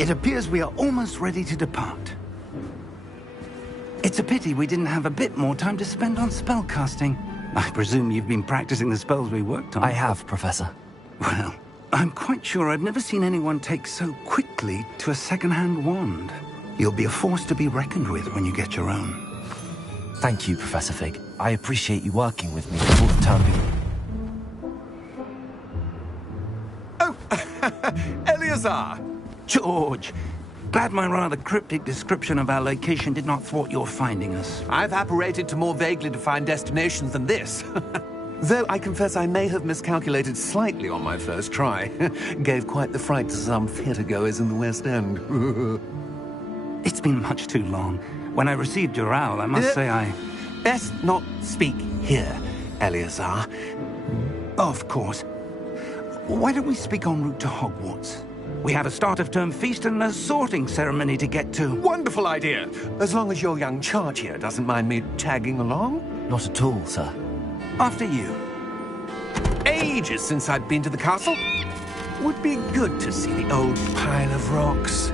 It appears we are almost ready to depart. It's a pity we didn't have a bit more time to spend on spellcasting. I presume you've been practicing the spells we worked on. I have, Professor. Well, I'm quite sure I've never seen anyone take so quickly to a second-hand wand. You'll be a force to be reckoned with when you get your own. Thank you, Professor Fig. I appreciate you working with me before the term begins. Oh, Eleazar! George! Glad my rather cryptic description of our location did not thwart your finding us. I've apparated to more vaguely defined destinations than this. Though I confess I may have miscalculated slightly on my first try. Gave quite the fright to some theatre-goers in the West End. It's been much too long. When I received your owl, I must say I... Best not speak here, Eleazar. Of course. Why don't we speak en route to Hogwarts? We have a start-of-term feast and a sorting ceremony to get to. Wonderful idea! As long as your young charge here doesn't mind me tagging along. Not at all, sir. After you. Ages since I've been to the castle. Would be good to see the old pile of rocks.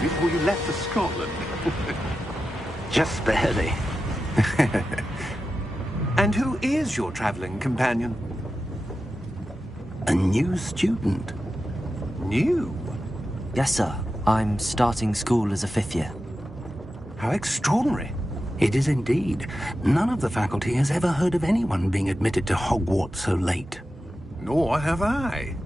Before you left for Scotland. Just barely. And who is your traveling companion? A new student. New? Yes, sir. I'm starting school as a 5th year. How extraordinary. It is indeed. None of the faculty has ever heard of anyone being admitted to Hogwarts so late. Nor have I.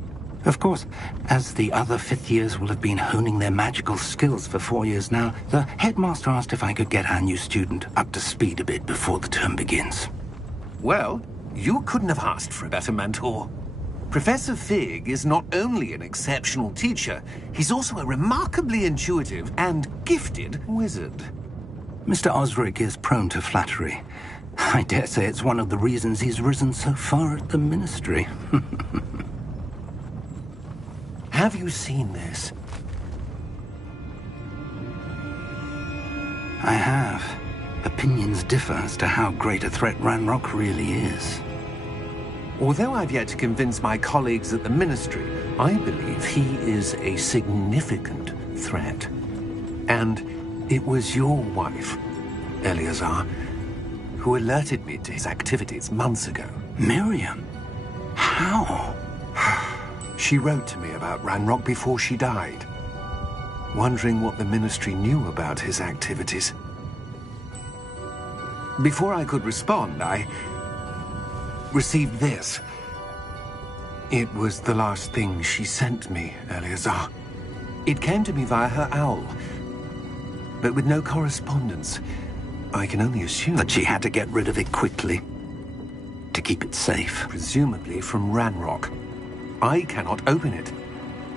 Of course, as the other 5th years will have been honing their magical skills for 4 years now, the headmaster asked if I could get our new student up to speed a bit before the term begins. Well, you couldn't have asked for a better mentor. Professor Fig is not only an exceptional teacher, he's also a remarkably intuitive and gifted wizard. Mr. Osric is prone to flattery. I dare say it's one of the reasons he's risen so far at the Ministry. Have you seen this? I have. Opinions differ as to how great a threat Ranrock really is. Although I've yet to convince my colleagues at the Ministry, I believe he is a significant threat. And it was your wife, Eleazar, who alerted me to his activities months ago. Miriam? How? She wrote to me about Ranrock before she died, wondering what the Ministry knew about his activities. Before I could respond, I received this. It was the last thing she sent me, Eleazar. It came to me via her owl, but with no correspondence. I can only assume that she had to get rid of it quickly, to keep it safe. Presumably from Ranrock. I cannot open it.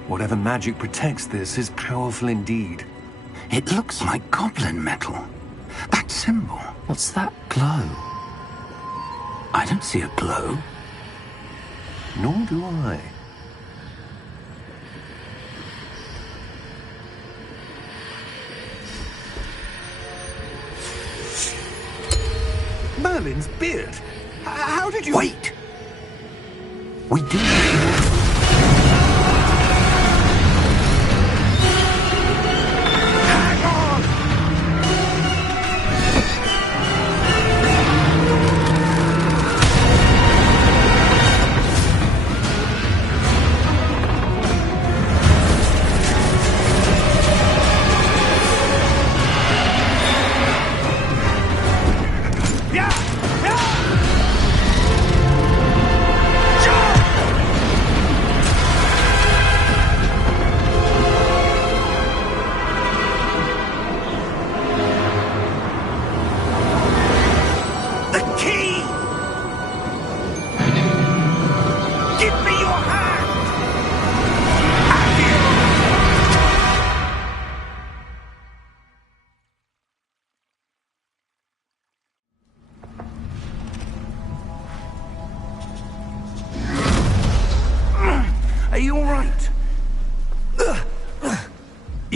Whatever magic protects this is powerful indeed. It looks like goblin metal. That symbol. What's that glow? I don't see a glow. Nor do I. Merlin's beard. How did you... Wait! We do...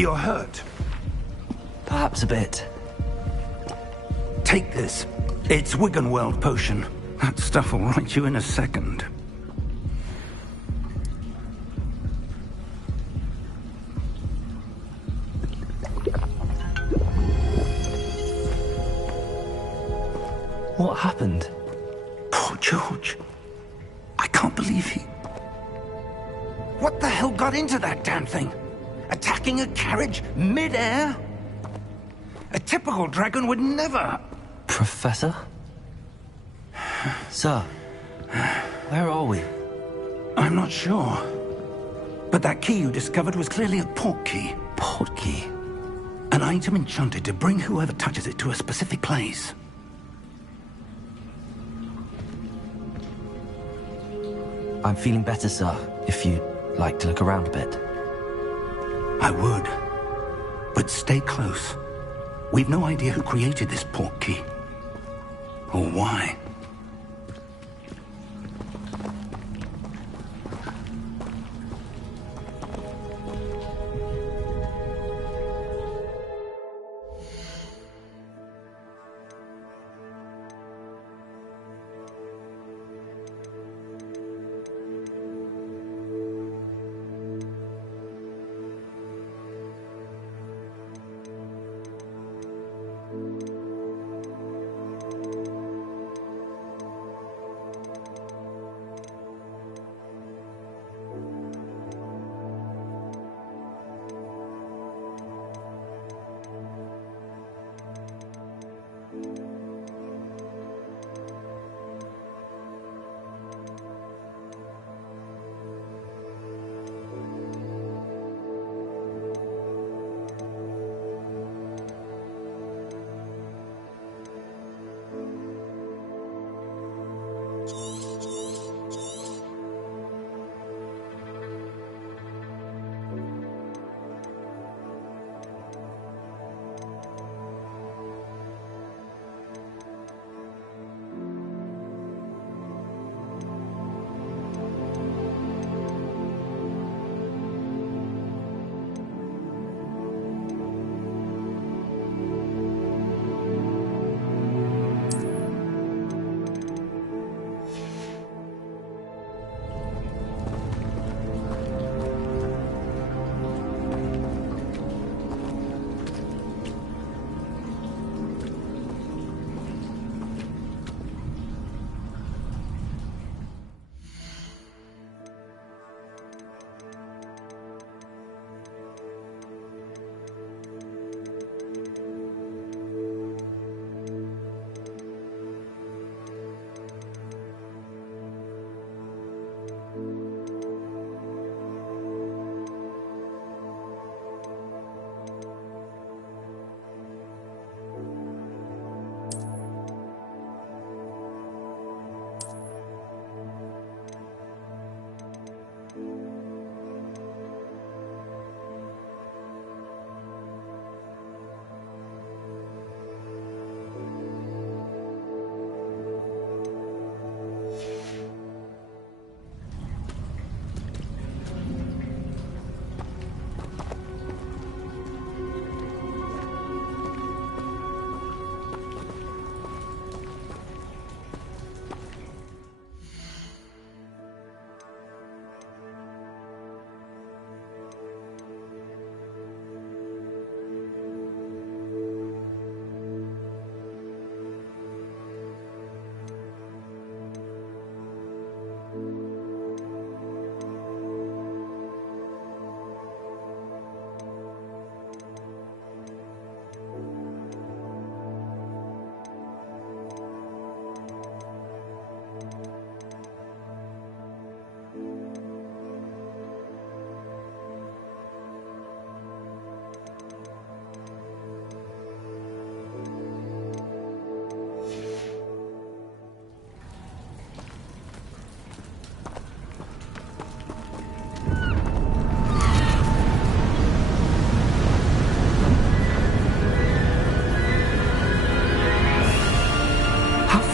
You're hurt. Perhaps a bit. Take this. It's Wiggenweld potion. That stuff will right you in a second. What happened? Poor George. I can't believe he... What the hell got into that damn thing? Attacking a carriage mid-air? A typical dragon would never... Professor? Sir, where are we? I'm not sure. But that key you discovered was clearly a port key. Port key? An item enchanted to bring whoever touches it to a specific place. I'm feeling better, sir, if you'd like to look around a bit. I would. But stay close. We've no idea who created this port key. Or why.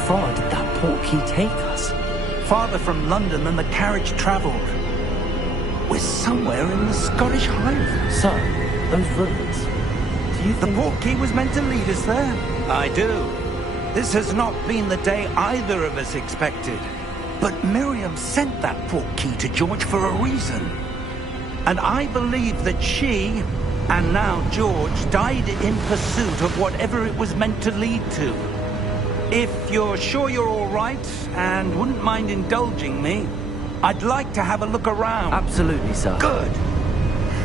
far did that portkey take us? Farther from London than the carriage travelled. We're somewhere in the Scottish Highlands. Sir, Those ruins. Do you The think... portkey was meant to lead us there? I do. This has not been the day either of us expected. But Miriam sent that portkey to George for a reason. And I believe that she, and now George, died in pursuit of whatever it was meant to lead to. If you're sure you're all right, and wouldn't mind indulging me, I'd like to have a look around. Absolutely, sir. Good.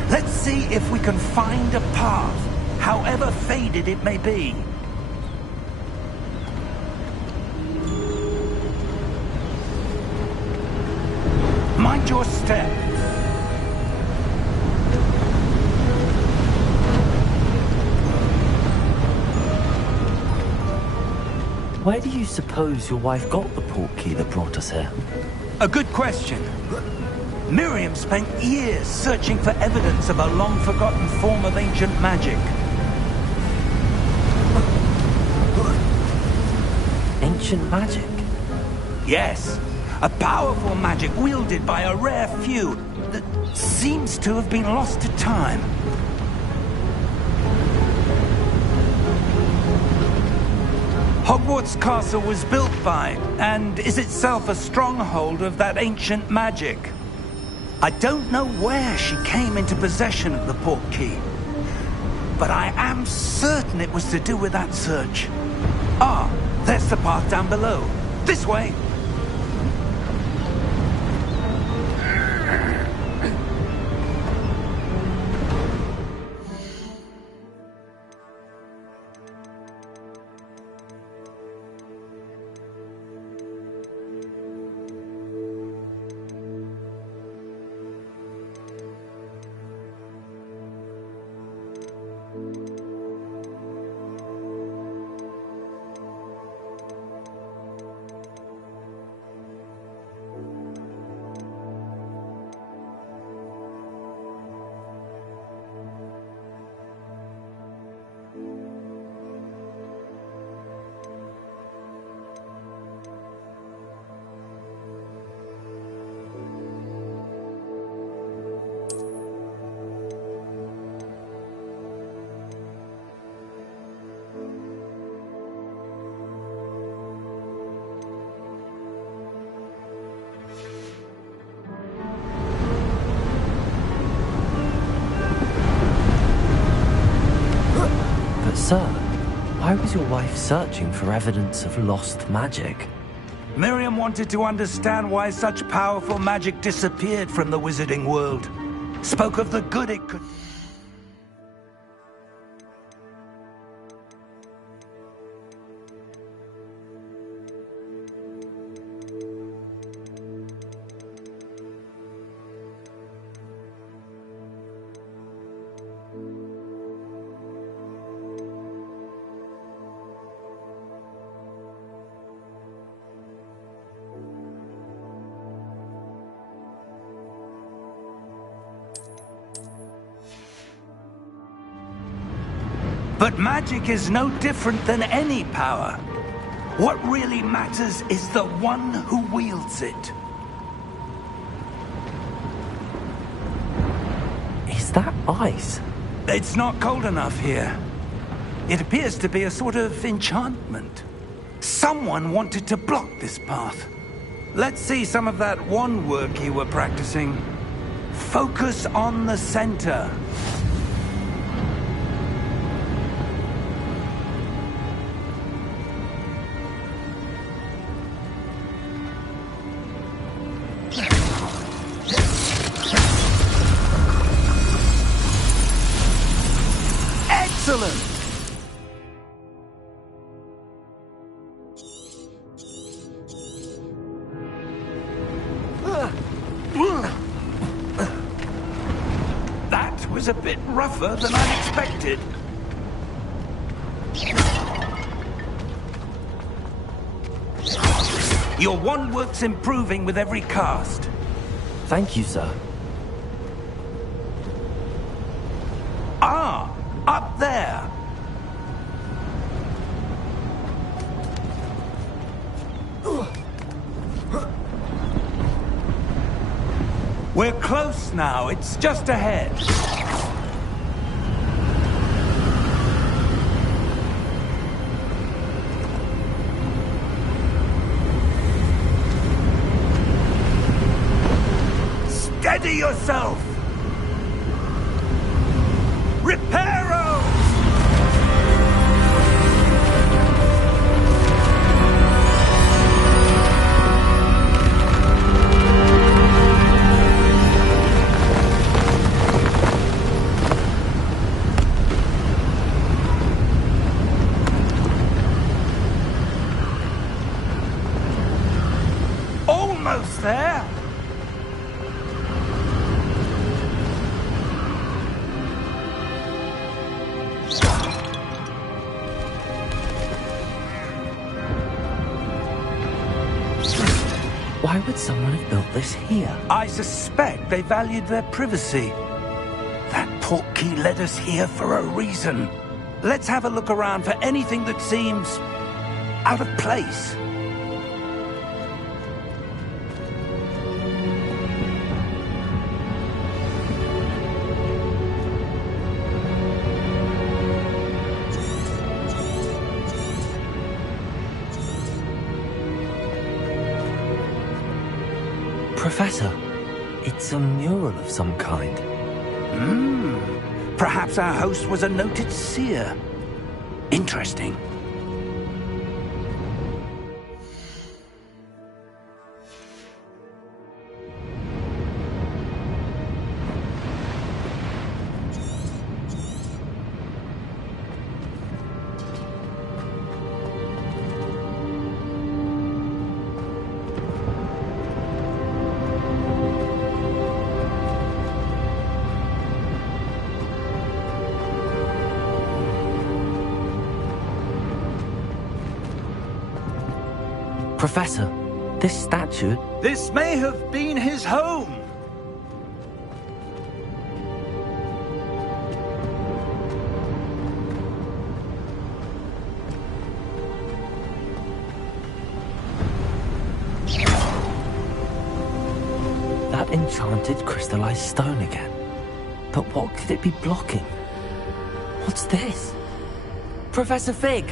Let's see if we can find a path, however faded it may be. Mind your step. Where do you suppose your wife got the portkey that brought us here? A good question. Miriam spent years searching for evidence of a long-forgotten form of ancient magic. Ancient magic? Yes, a powerful magic wielded by a rare few that seems to have been lost to time. Hogwarts Castle was built by, and is itself a stronghold of that ancient magic. I don't know where she came into possession of the portkey, but I am certain it was to do with that search. Ah, there's the path down below. This way. Sir, why was your wife searching for evidence of lost magic? Miriam wanted to understand why such powerful magic disappeared from the wizarding world. Spoke of the good it could... But magic is no different than any power. What really matters is the one who wields it. Is that ice? It's not cold enough here. It appears to be a sort of enchantment. Someone wanted to block this path. Let's see some of that wand work you were practicing. Focus on the center. Excellent! That was a bit rougher than I expected. Your wand work's improving with every cast. Thank you, sir. Ah, up there. We're close now. It's just ahead. Steady yourself! Reparo! Almost there! Why would someone have built this here? I suspect they valued their privacy. That portkey led us here for a reason. Let's have a look around for anything that seems out of place. Professor, it's a mural of some kind. Perhaps our host was a noted seer. Interesting. Professor, this statue... This may have been his home. That enchanted crystallized stone again. But what could it be blocking? What's this? Professor Fig!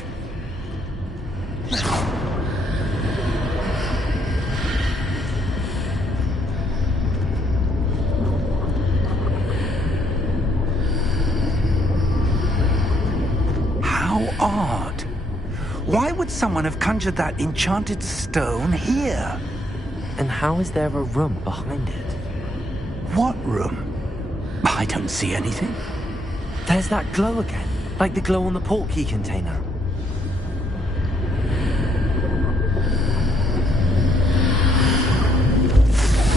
Odd. Why would someone have conjured that enchanted stone here? And how is there a room behind it? What room? I don't see anything. There's that glow again, like the glow on the portkey container.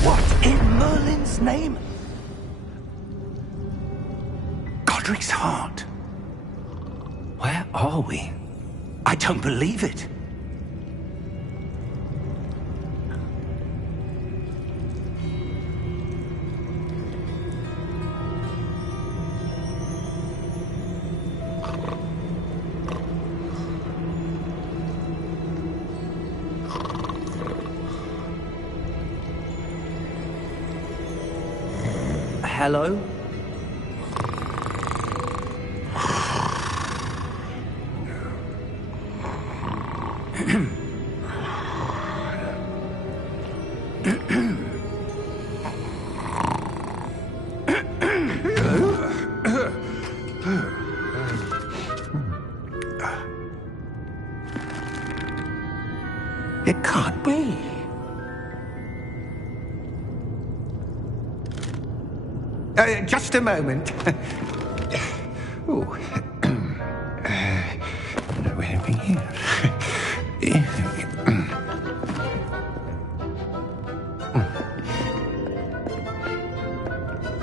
What in Merlin's name? Godric's heart. Where are we? I don't believe it. Hello? It can't be. Just a moment. Oh. Where are we here?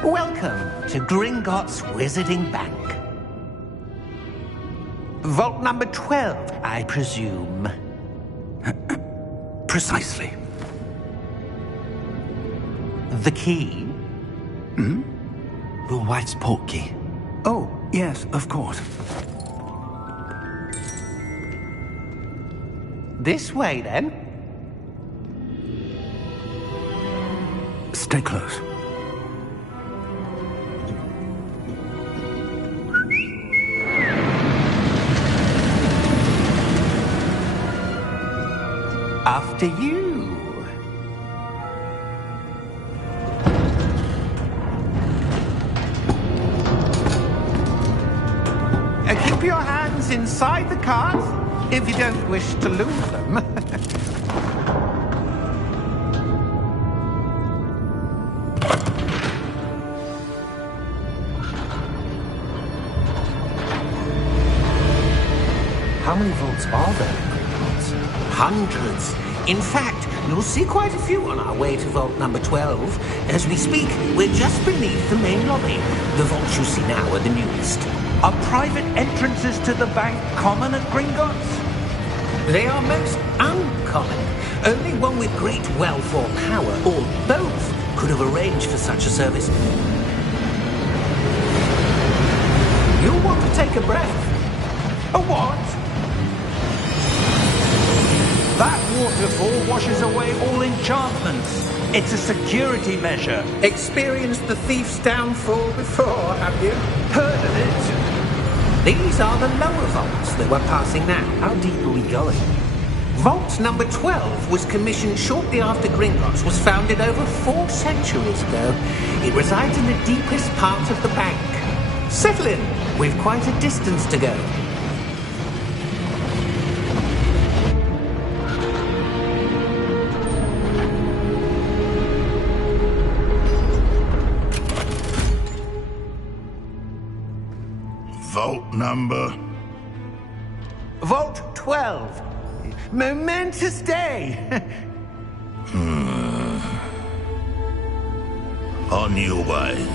Welcome to Gringotts Wizarding Bank. Vault number 12, I presume. Precisely. The key? Your wife's portkey. Oh, yes, of course. This way, then. Stay close. After you. inside the cars, if you don't wish to lose them. How many vaults are there in Gringotts? Hundreds. In fact, you'll see quite a few on our way to vault number 12. As we speak, we're just beneath the main lobby. The vaults you see now are the newest. Are private entrances to the bank common at Gringotts? They are most uncommon. Only one with great wealth or power, or both, could have arranged for such a service. You'll want to take a breath. A what? That waterfall washes away all enchantments. It's a security measure. Experienced the thief's downfall before, have you? Heard of it? These are the lower vaults that we're passing now. How deep are we going? Vault number 12 was commissioned shortly after Gringotts was founded over 4 centuries ago. It resides in the deepest part of the bank. Settle in. We've quite a distance to go. Vault number? Vault 12. Momentous day. On your way.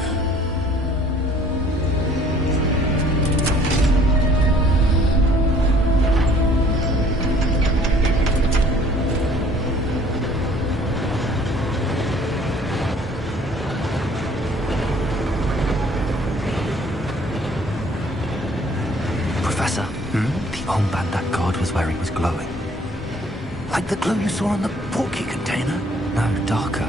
Professor, the armband that guard was wearing was glowing. Like the glow you saw on the porky container? No, darker.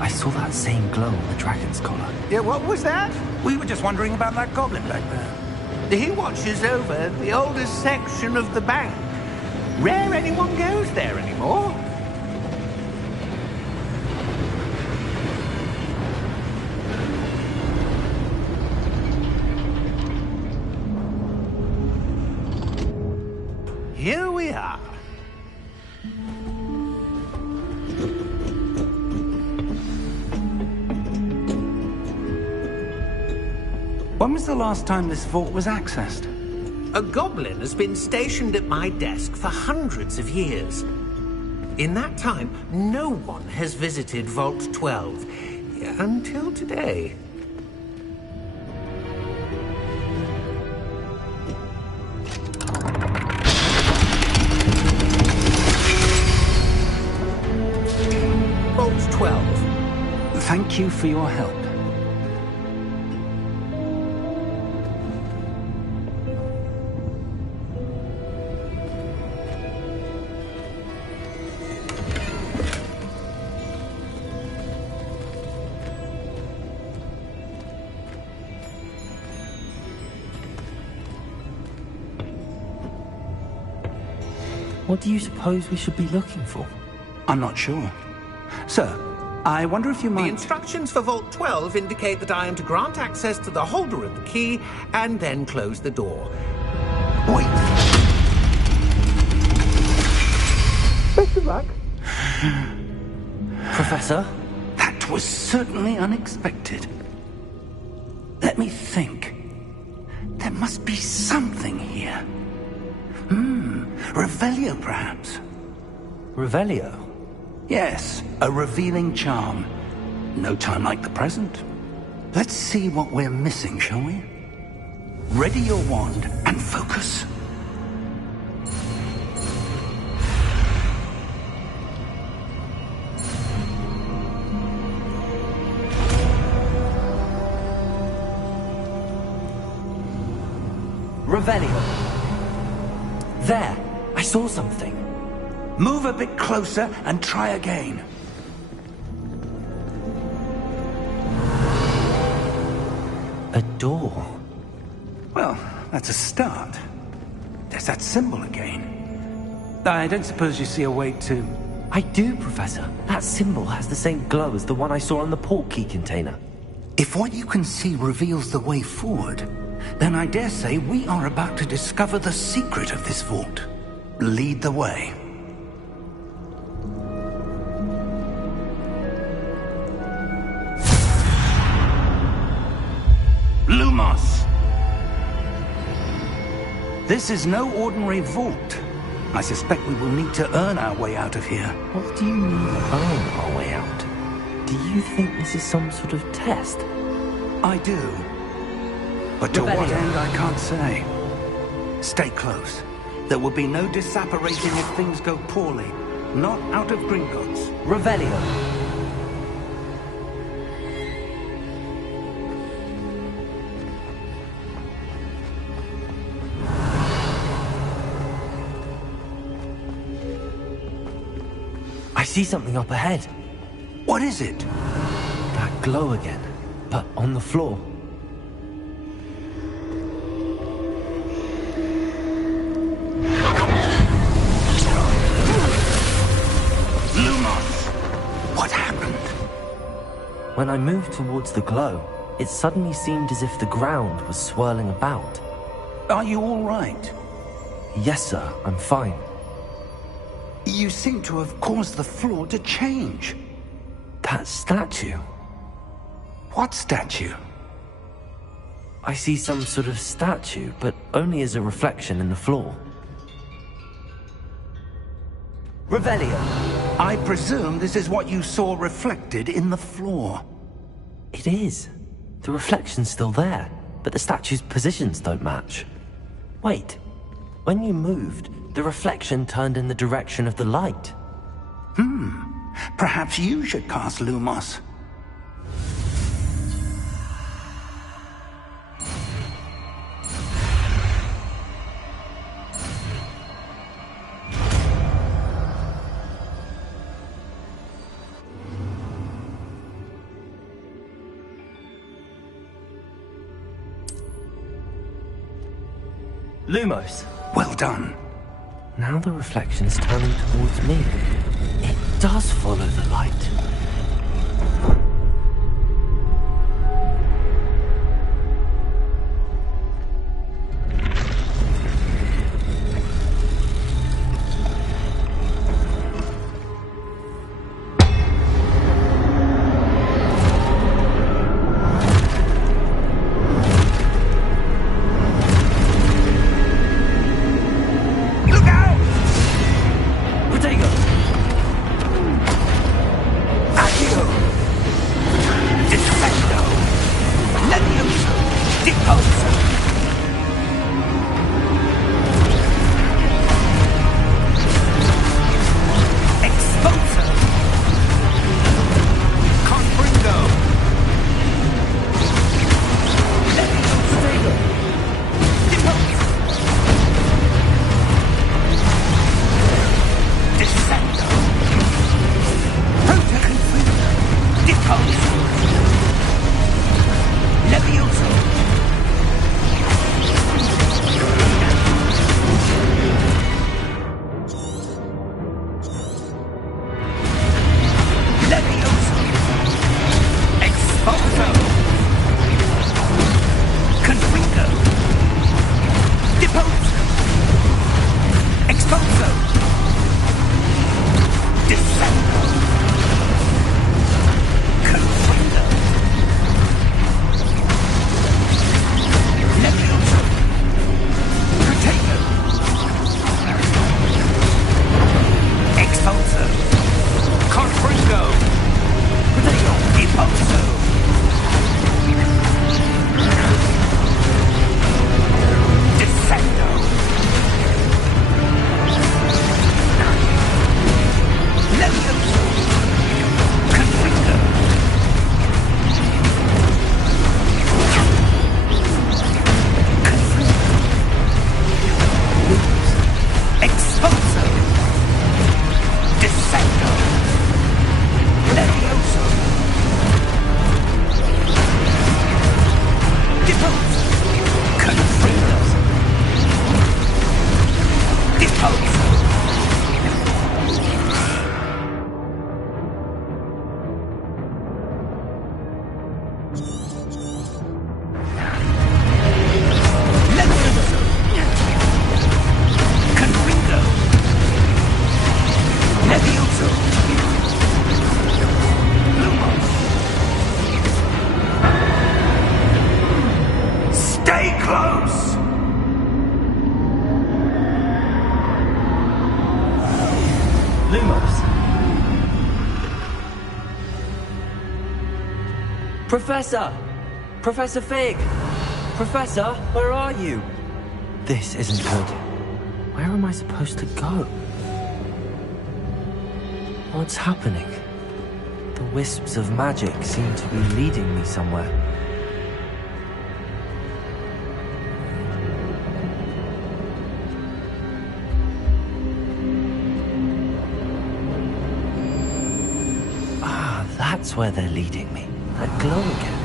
I saw that same glow on the dragon's collar. Yeah, what was that? We were just wondering about that goblin back there. He watches over the oldest section of the bank. Rare anyone goes there anymore. Here we are. When was the last time this vault was accessed? A goblin has been stationed at my desk for hundreds of years. In that time, no one has visited Vault 12 until today. Vault 12. Thank you for your help. What do you suppose we should be looking for? I'm not sure. Sir, I wonder if you might... The instructions for Vault 12 indicate that I am to grant access to the holder of the key and then close the door. Wait! Best of luck. Professor? That was certainly unexpected. Let me think. There must be something here. Revelio, perhaps? Revelio? Yes, a revealing charm. No time like the present. Let's see what we're missing, shall we? Ready your wand and focus. Revelio. There! I saw something. Move a bit closer and try again. A door. Well, that's a start. There's that symbol again. I don't suppose you see a way to... I do, Professor. That symbol has the same glow as the one I saw on the port key container. If what you can see reveals the way forward, Then I dare say we are about to discover the secret of this vault. Lead the way. Lumos! This is no ordinary vault. I suspect we will need to earn our way out of here. What do you mean, earn our way out? Do you think this is some sort of test? I do. But to what Rebellion. end, I can't say. Stay close. There will be no disapparating if things go poorly. Not out of Gringotts. Revelio. I see something up ahead. What is it? That glow again, but on the floor. Lumos! What happened? When I moved towards the glow, it suddenly seemed as if the ground was swirling about. Are you all right? Yes, sir, I'm fine. You seem to have caused the floor to change. That statue. What statue? I see some sort of statue, but only as a reflection in the floor. Revelio. I presume this is what you saw reflected in the floor. It is. The reflection's still there, but the statue's positions don't match. Wait. When you moved, the reflection turned in the direction of the light. Perhaps you should cast Lumos. Lumos. Well done. Now the reflection is turning towards me. It does follow the light. Lumos! Professor! Professor Fig! Professor, where are you? This isn't good. Where am I supposed to go? What's happening? The wisps of magic seem to be leading me somewhere. Ah, that's where they're leading me. That glow again.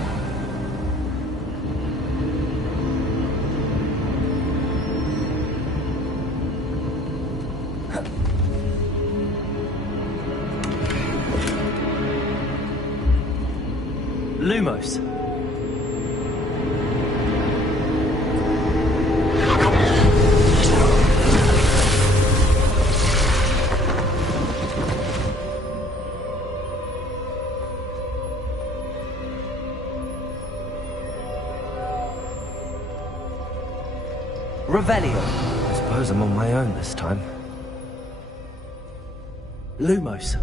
Lumos. Revelio. I suppose I'm on my own this time. Lumos.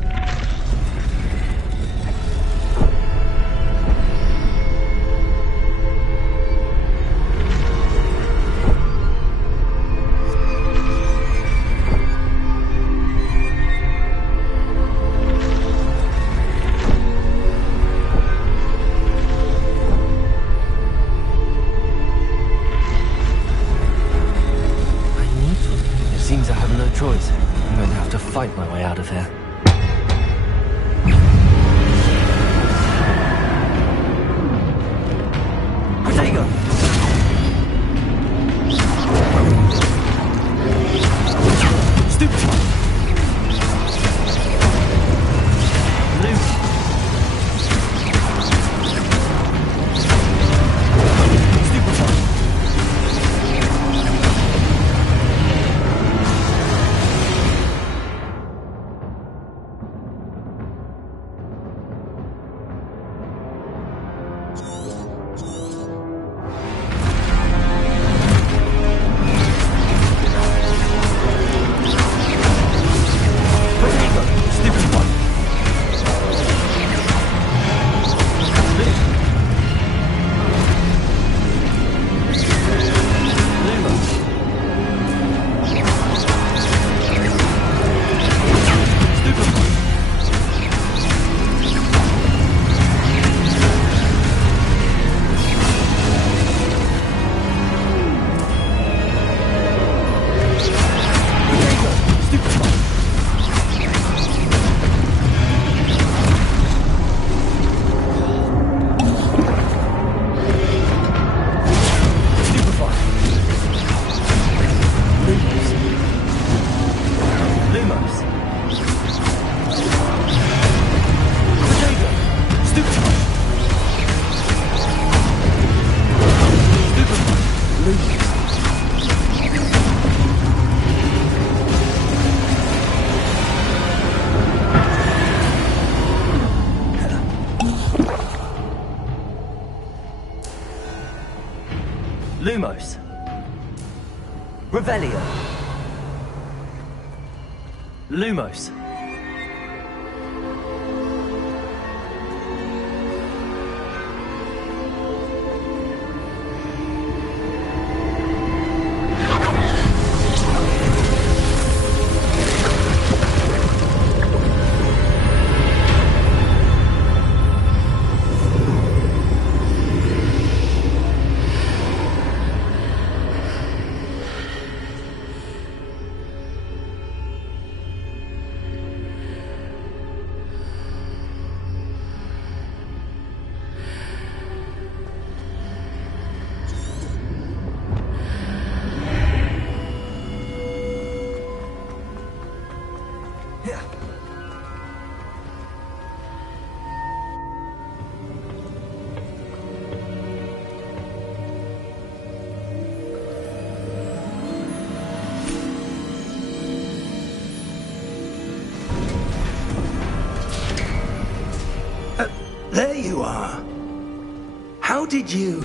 Choice. I'm going to have to fight my way out of here. Protego! Stupid! Luke! Lumos. Revelio. Lumos. There you are. How did you...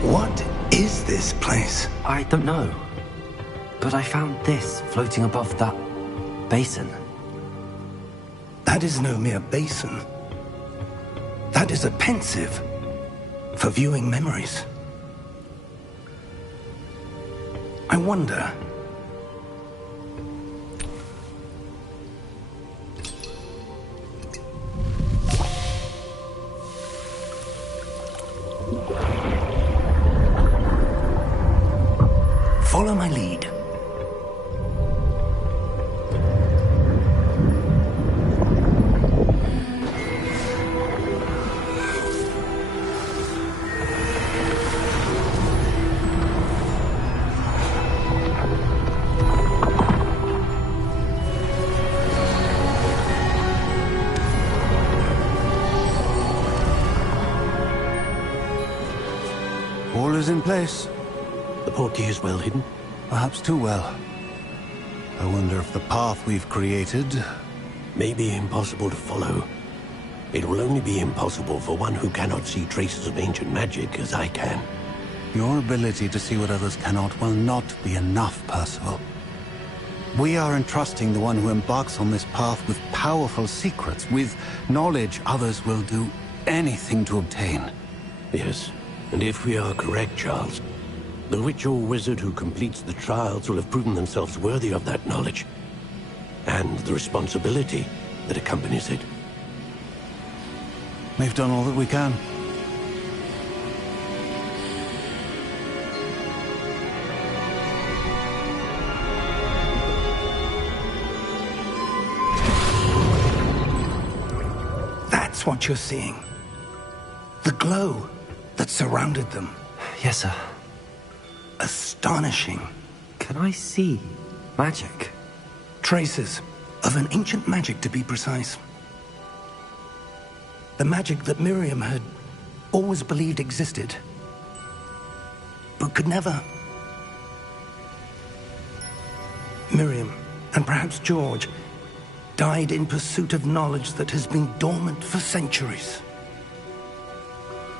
What is this place? I don't know. But I found this floating above that basin. That is no mere basin. That is a pensive for viewing memories. I wonder... Follow my lead. All is in place. The portkey is well hidden? Perhaps too well. I wonder if the path we've created... May be impossible to follow. It will only be impossible for one who cannot see traces of ancient magic as I can. Your ability to see what others cannot will not be enough, Percival. We are entrusting the one who embarks on this path with powerful secrets, with knowledge others will do anything to obtain. Yes, and if we are correct, Charles, the witch or wizard who completes the trials will have proven themselves worthy of that knowledge, and the responsibility that accompanies it. We've done all that we can. That's what you're seeing. The glow that surrounded them. Yes, sir. Astonishing. Can I see magic? Traces of an ancient magic, to be precise. The magic that Miriam had always believed existed, but could never. Miriam, and perhaps George, died in pursuit of knowledge that has been dormant for centuries.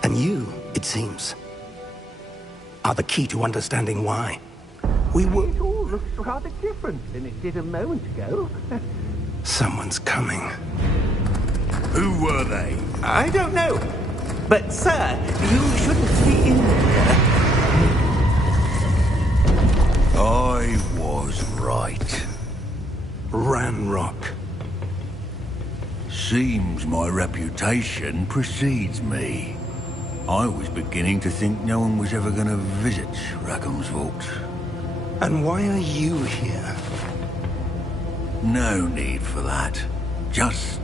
And you, it seems, are the key to understanding why. It all looks rather different than it did a moment ago. Someone's coming. Who were they? I don't know. But, sir, you shouldn't be in here. I was right. Ranrock. Seems my reputation precedes me. I was beginning to think no one was ever going to visit Rackham's vault. And why are you here? No need for that. Just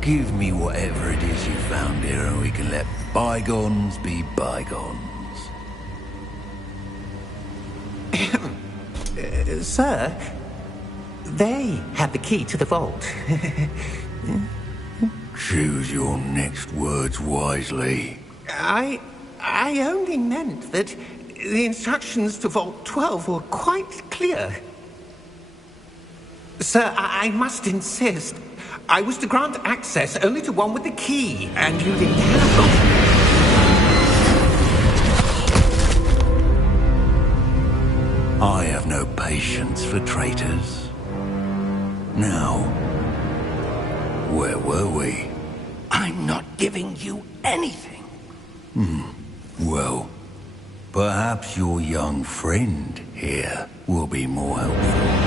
give me whatever it is you found here and we can let bygones be bygones. Sir, they have the key to the vault. Choose your next words wisely. I only meant that the instructions to Vault 12 were quite clear. Sir, I must insist. I was to grant access only to one with the key, and you didn't have I have no patience for traitors. Now, where were we? I'm not giving you anything. Well, perhaps your young friend here will be more helpful.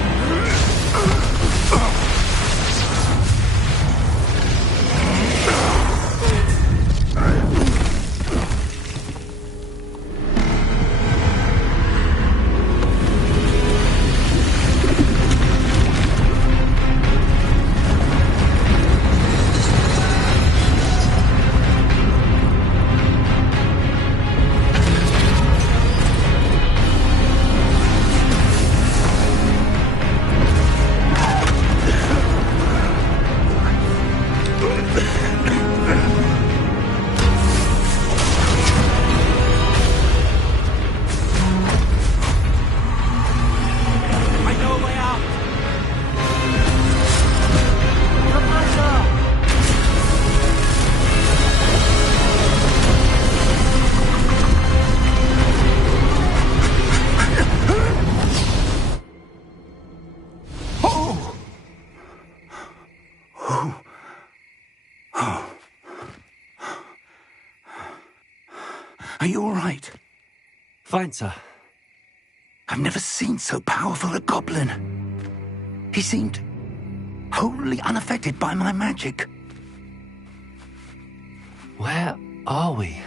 Are you all right? Fine, sir. I've never seen so powerful a goblin. He seemed wholly unaffected by my magic. Where are we?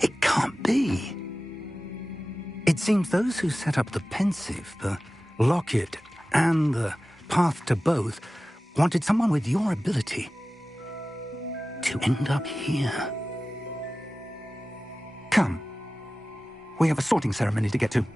It can't be. It seems those who set up the pensive, the locket, and the path to both wanted someone with your ability to end up here. Come. We have a sorting ceremony to get to.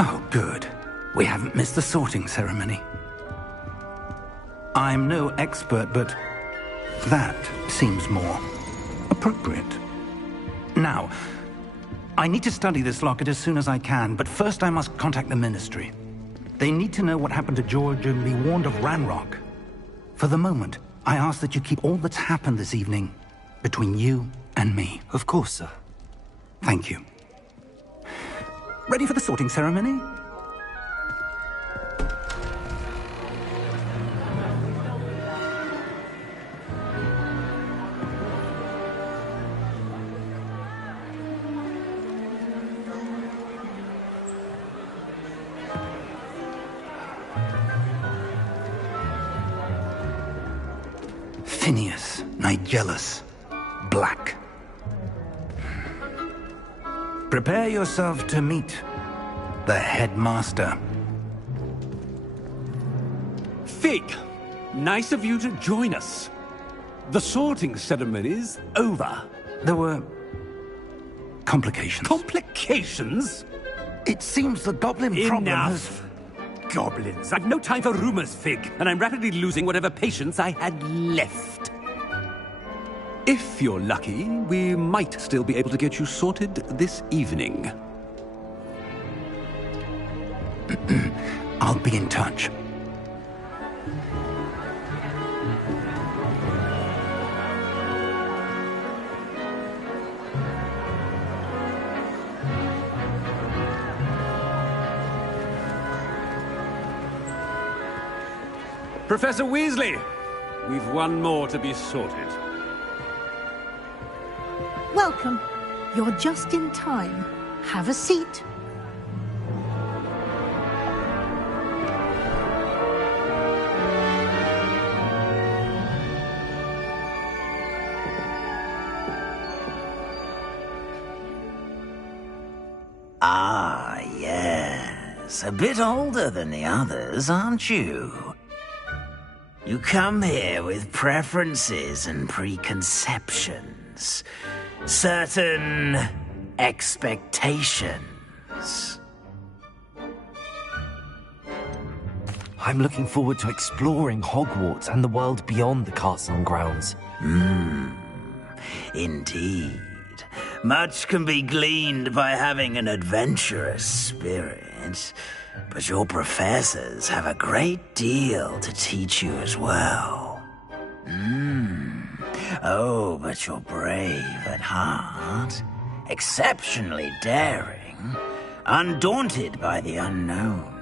Oh, good. We haven't missed the sorting ceremony. I'm no expert, but that seems more appropriate. Now, I need to study this locket as soon as I can, but first I must contact the Ministry. They need to know what happened to George and be warned of Ranrock. For the moment, I ask that you keep all that's happened this evening between you and me. Of course, sir. Thank you. Ready for the sorting ceremony? Phineas, Nigellus, Black. Prepare yourself to meet the headmaster. Fig, nice of you to join us. The sorting ceremony's over. There were complications. Complications? It seems the goblin problem has... Enough. Goblins. I've no time for rumors, Fig, and I'm rapidly losing whatever patience I had left. If you're lucky, we might still be able to get you sorted this evening. I'll be in touch. Professor Weasley, we've one more to be sorted. Welcome. You're just in time. Have a seat. Ah, yes. A bit older than the others, aren't you? You come here with preferences and preconceptions. Certain expectations. I'm looking forward to exploring Hogwarts and the world beyond the castle and grounds. Indeed. Much can be gleaned by having an adventurous spirit, but your professors have a great deal to teach you as well. Oh, but you're brave at heart, exceptionally daring, undaunted by the unknown,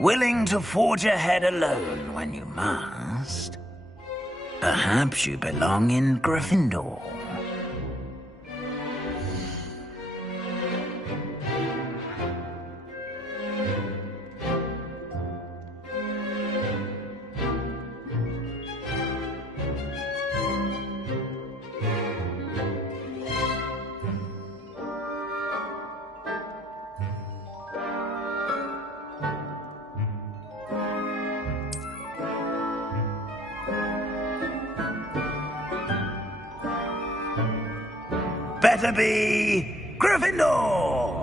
willing to forge ahead alone when you must. Perhaps you belong in Gryffindor. better be Gryffindor!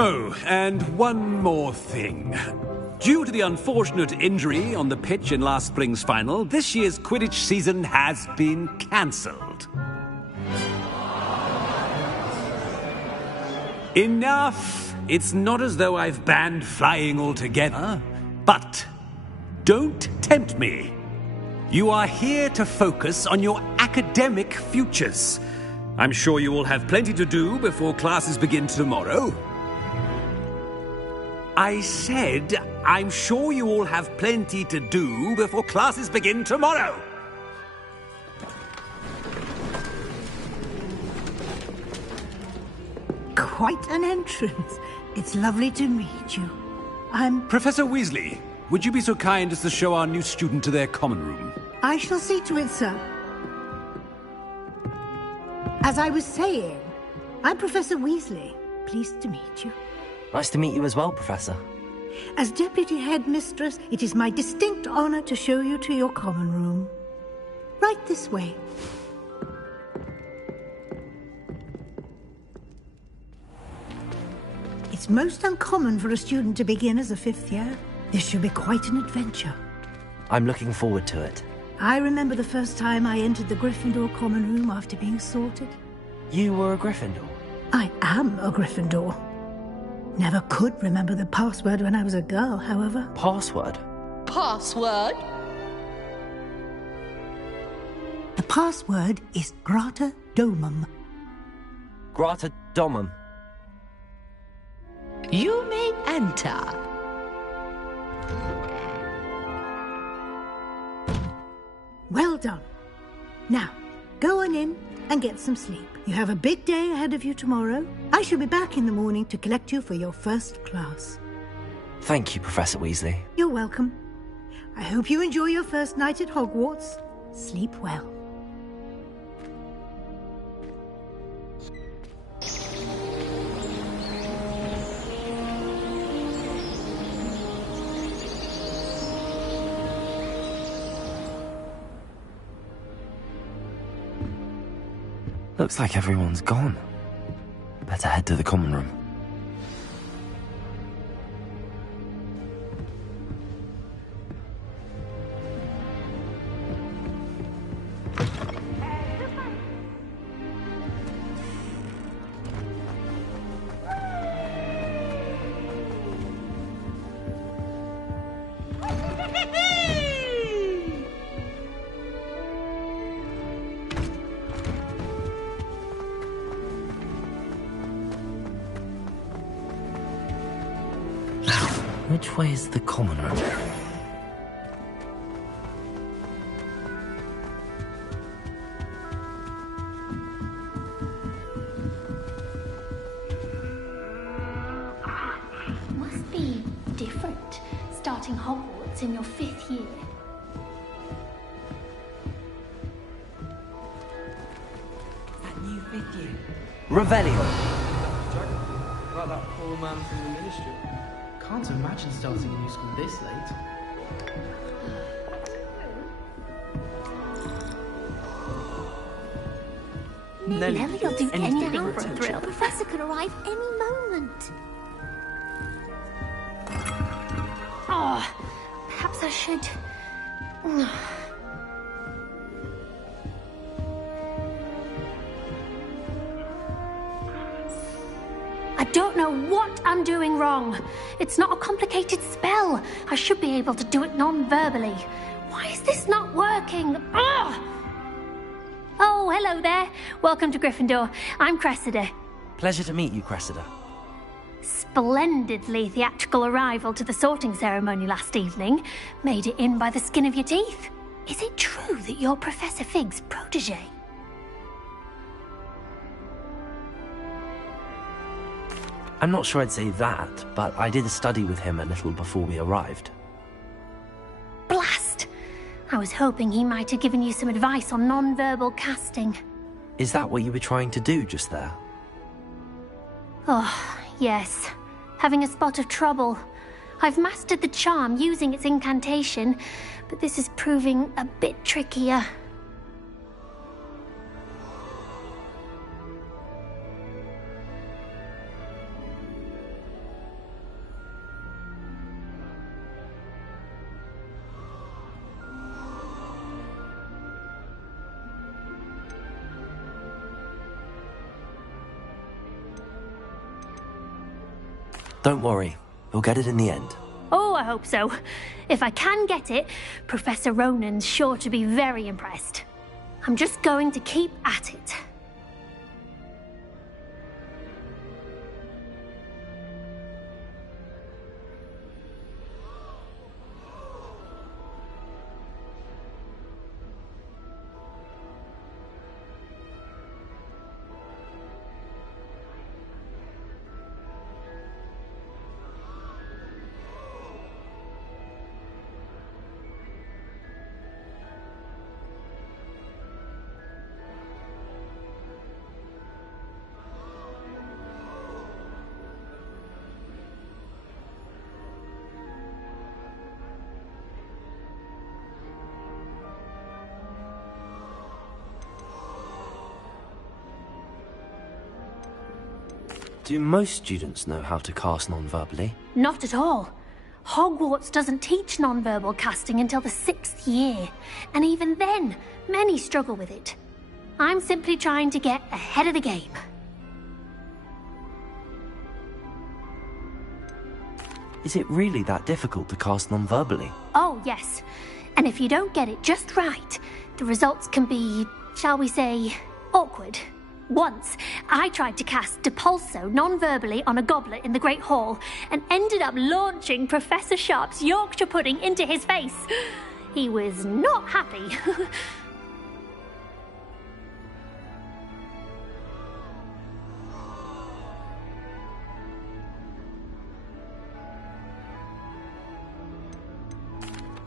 Oh, and one more thing. Due to the unfortunate injury on the pitch in last spring's final, this year's Quidditch season has been cancelled. Enough! It's not as though I've banned flying altogether, but don't tempt me. You are here to focus on your academic futures. I'm sure you all have plenty to do before classes begin tomorrow. I said, I'm sure you all have plenty to do before classes begin tomorrow. Quite an entrance. It's lovely to meet you. I'm... Professor Weasley, would you be so kind as to show our new student to their common room? I shall see to it, sir. As I was saying, I'm Professor Weasley. Pleased to meet you. Nice to meet you as well, Professor. As Deputy Headmistress, it is my distinct honor to show you to your common room. Right this way. It's most uncommon for a student to begin as a fifth year. This should be quite an adventure. I'm looking forward to it. I remember the first time I entered the Gryffindor common room after being sorted. You were a Gryffindor? I am a Gryffindor. Never could remember the password when I was a girl, however. Password? Password? The password is Grata Domum. Grata Domum. You may enter. Well done. Now, go on in and get some sleep. You have a big day ahead of you tomorrow. I shall be back in the morning to collect you for your first class. Thank you, Professor Weasley. You're welcome. I hope you enjoy your first night at Hogwarts. Sleep well. Looks like everyone's gone. Better head to the common room. Which way is the common room? Must be different, starting Hogwarts in your 5th year. That new 5th year. Revelio. About that poor man from the ministry. Can't imagine starting a new school this late. Never you'll do anything for a thrill. The professor could arrive any moment. Oh, perhaps I should... I don't know what I'm doing wrong. It's not a complicated spell. I should be able to do it non-verbally. Why is this not working? Ugh! Oh, hello there. Welcome to Gryffindor. I'm Cressida. Pleasure to meet you, Cressida. Splendidly theatrical arrival to the sorting ceremony last evening. Made it in by the skin of your teeth. Is it true that you're Professor Fig's protege? I'm not sure I'd say that, but I did study with him a little before we arrived. Blast! I was hoping he might have given you some advice on non-verbal casting. Is that what you were trying to do just there? Oh, yes. Having a spot of trouble. I've mastered the charm using its incantation, but this is proving a bit trickier. Don't worry, we'll get it in the end. Oh, I hope so. If I can get it, Professor Ronan's sure to be very impressed. I'm just going to keep at it. Do most students know how to cast non-verbally? Not at all. Hogwarts doesn't teach nonverbal casting until the 6th year, and even then, many struggle with it. I'm simply trying to get ahead of the game. Is it really that difficult to cast non-verbally? Oh, yes. And if you don't get it just right, the results can be, shall we say, awkward. Once, I tried to cast Depulso non-verbally on a goblet in the Great Hall and ended up launching Professor Sharp's Yorkshire pudding into his face. He was not happy.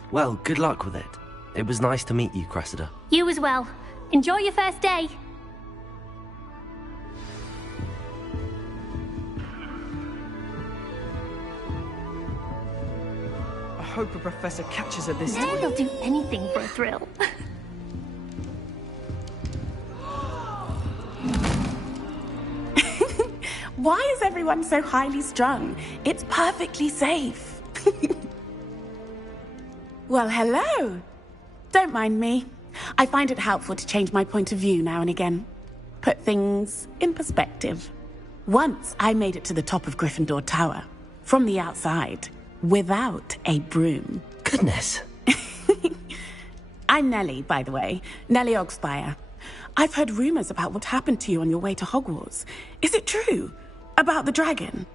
Well, good luck with it. It was nice to meet you, Cressida. You as well. Enjoy your first day. I hope a professor catches her this time. They'll do anything for a thrill. Why is everyone so highly strung? It's perfectly safe. Well, hello. Don't mind me. I find it helpful to change my point of view now and again. Put things in perspective. Once I made it to the top of Gryffindor Tower, from the outside, without a broom. Goodness. I'm Nellie, by the way. Nellie Ogspire. I've heard rumors about what happened to you on your way to Hogwarts. Is it true? About the dragon?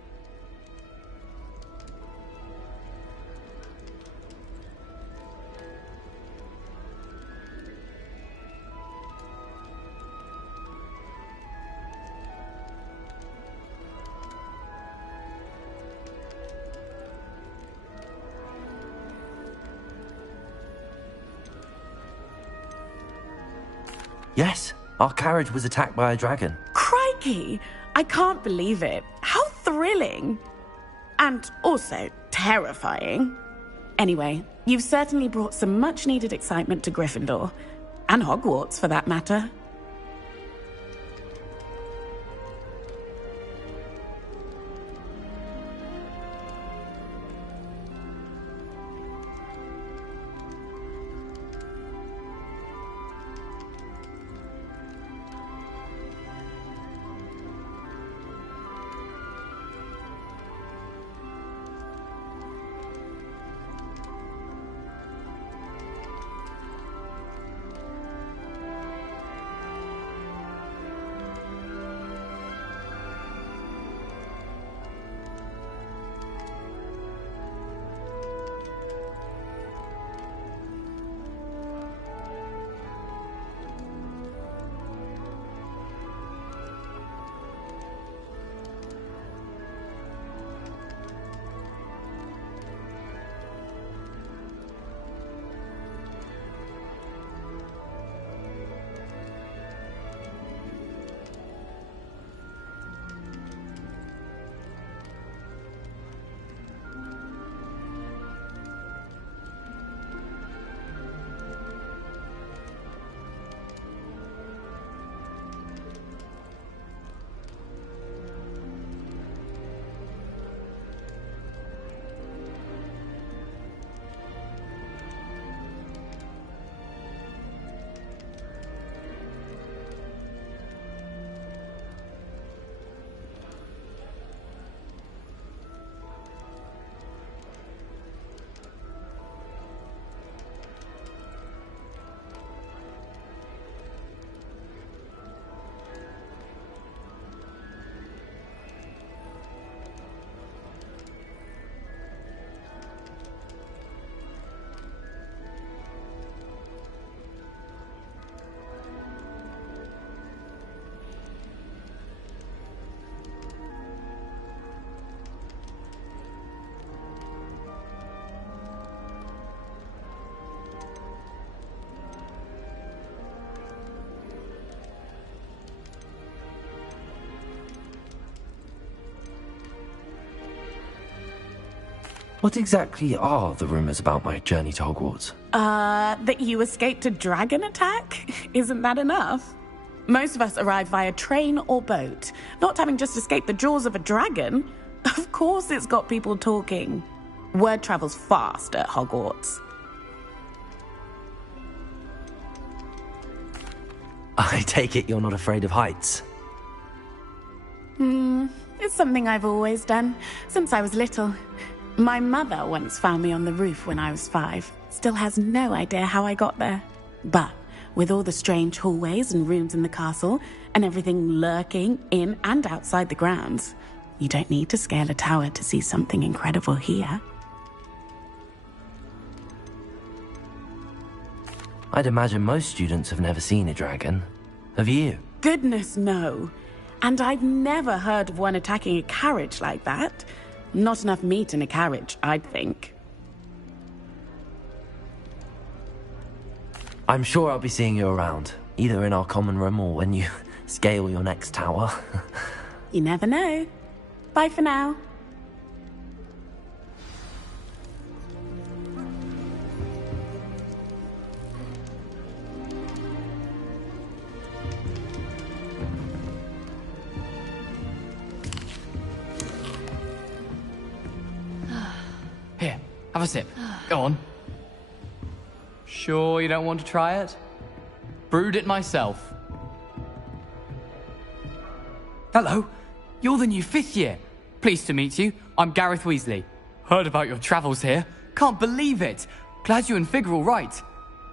Yes, our carriage was attacked by a dragon. Crikey! I can't believe it. How thrilling! And also terrifying. Anyway, you've certainly brought some much-needed excitement to Gryffindor. And Hogwarts, for that matter. What exactly are the rumours about my journey to Hogwarts? That you escaped a dragon attack? Isn't that enough? Most of us arrive via train or boat, not having just escaped the jaws of a dragon. Of course it's got people talking. Word travels fast at Hogwarts. I take it you're not afraid of heights? It's something I've always done, since I was little. My mother once found me on the roof when I was 5. Still has no idea how I got there. But with all the strange hallways and rooms in the castle, and everything lurking in and outside the grounds, you don't need to scale a tower to see something incredible here. I'd imagine most students have never seen a dragon. Have you? Goodness, no. And I've never heard of one attacking a carriage like that. Not enough meat in a carriage, I'd think. I'm sure I'll be seeing you around, either in our common room or when you scale your next tower. You never know. Bye for now. Here, have a sip. Go on. Sure you don't want to try it? Brewed it myself. Hello, you're the new 5th year. Pleased to meet you. I'm Gareth Weasley. Heard about your travels here. Can't believe it. Glad you and Fig are all right.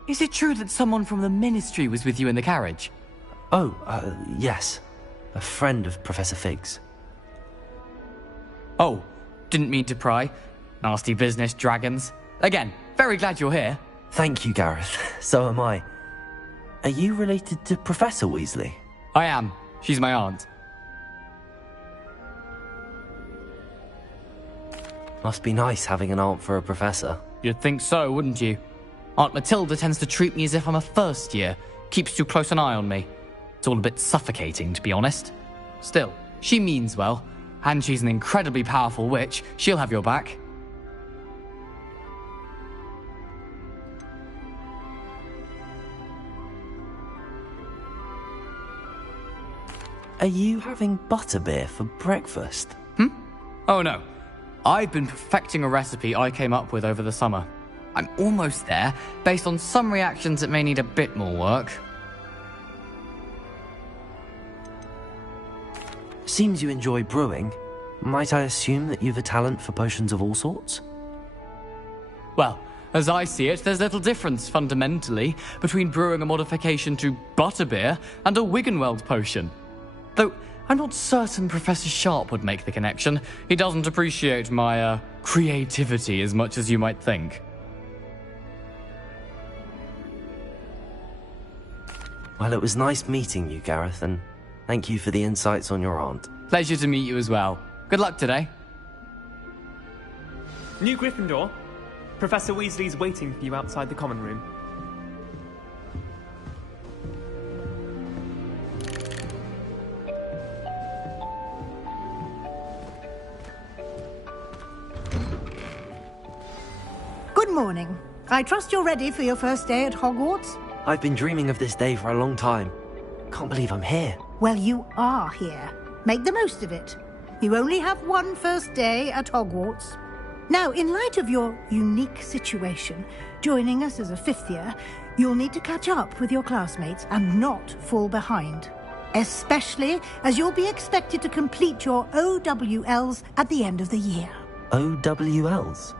Is it true that someone from the Ministry was with you in the carriage? Oh, yes. A friend of Professor Fig's. Oh, didn't mean to pry. Nasty business, dragons. Again, very glad you're here. Thank you, Gareth. So am I. Are you related to Professor Weasley? I am. She's my aunt. Must be nice having an aunt for a professor. You'd think so, wouldn't you? Aunt Matilda tends to treat me as if I'm a first year. Keeps too close an eye on me. It's all a bit suffocating, to be honest. Still, she means well. And she's an incredibly powerful witch. She'll have your back. Are you having butterbeer for breakfast? Oh no. I've been perfecting a recipe I came up with over the summer. I'm almost there, based on some reactions that may need a bit more work. Seems you enjoy brewing. Might I assume that you've a talent for potions of all sorts? Well, as I see it, there's little difference, fundamentally, between brewing a modification to butterbeer and a Wiggenweld potion. Though, I'm not certain Professor Sharp would make the connection. He doesn't appreciate my, creativity as much as you might think. Well, it was nice meeting you, Gareth, and thank you for the insights on your aunt. Pleasure to meet you as well. Good luck today. New Gryffindor. Professor Weasley's waiting for you outside the common room. Good morning. I trust you're ready for your first day at Hogwarts? I've been dreaming of this day for a long time. Can't believe I'm here. Well, you are here. Make the most of it. You only have one first day at Hogwarts. Now, in light of your unique situation, joining us as a 5th year, you'll need to catch up with your classmates and not fall behind. Especially as you'll be expected to complete your OWLs at the end of the year. OWLs?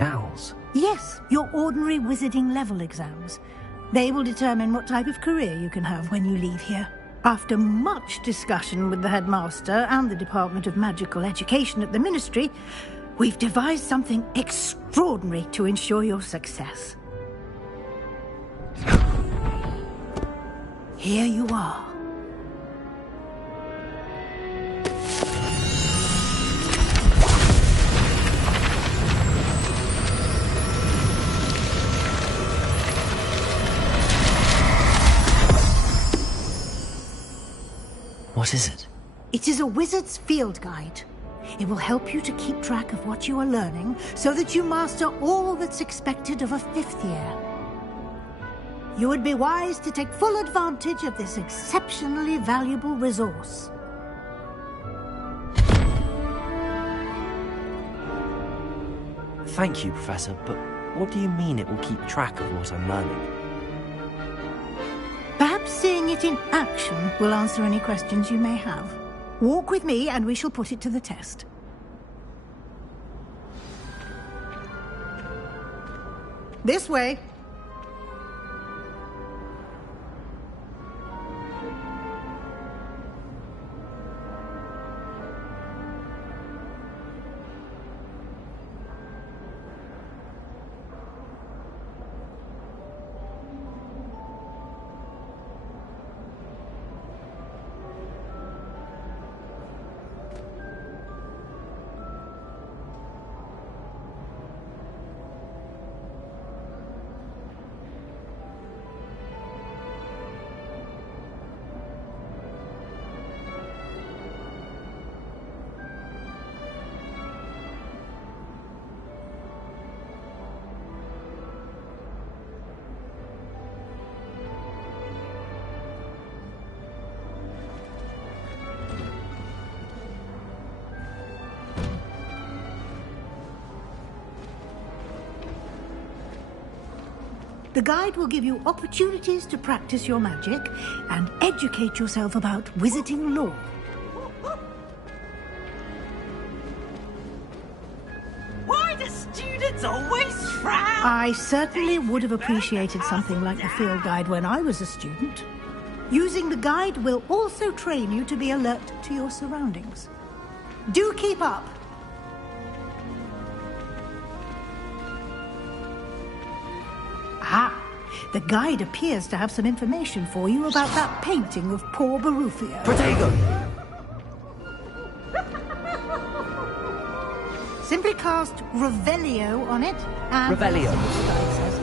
Owls? Yes, your ordinary wizarding level exams. They will determine what type of career you can have when you leave here. After much discussion with the headmaster and the Department of Magical Education at the Ministry, we've devised something extraordinary to ensure your success. Here you are. What is it? It is a wizard's field guide. It will help you to keep track of what you are learning so that you master all that's expected of a 5th year. You would be wise to take full advantage of this exceptionally valuable resource. Thank you, Professor, but what do you mean it will keep track of what I'm learning? Perhaps seeing it in action will answer any questions you may have. Walk with me and we shall put it to the test. This way. The guide will give you opportunities to practice your magic and educate yourself about wizarding lore. Why do students always frown? I certainly would have appreciated something like the field guide when I was a student. Using the guide will also train you to be alert to your surroundings. Do keep up! Ah, the guide appears to have some information for you about that painting of poor Barufio. Protego! Simply cast Revelio on it and... Revelio. The guide says.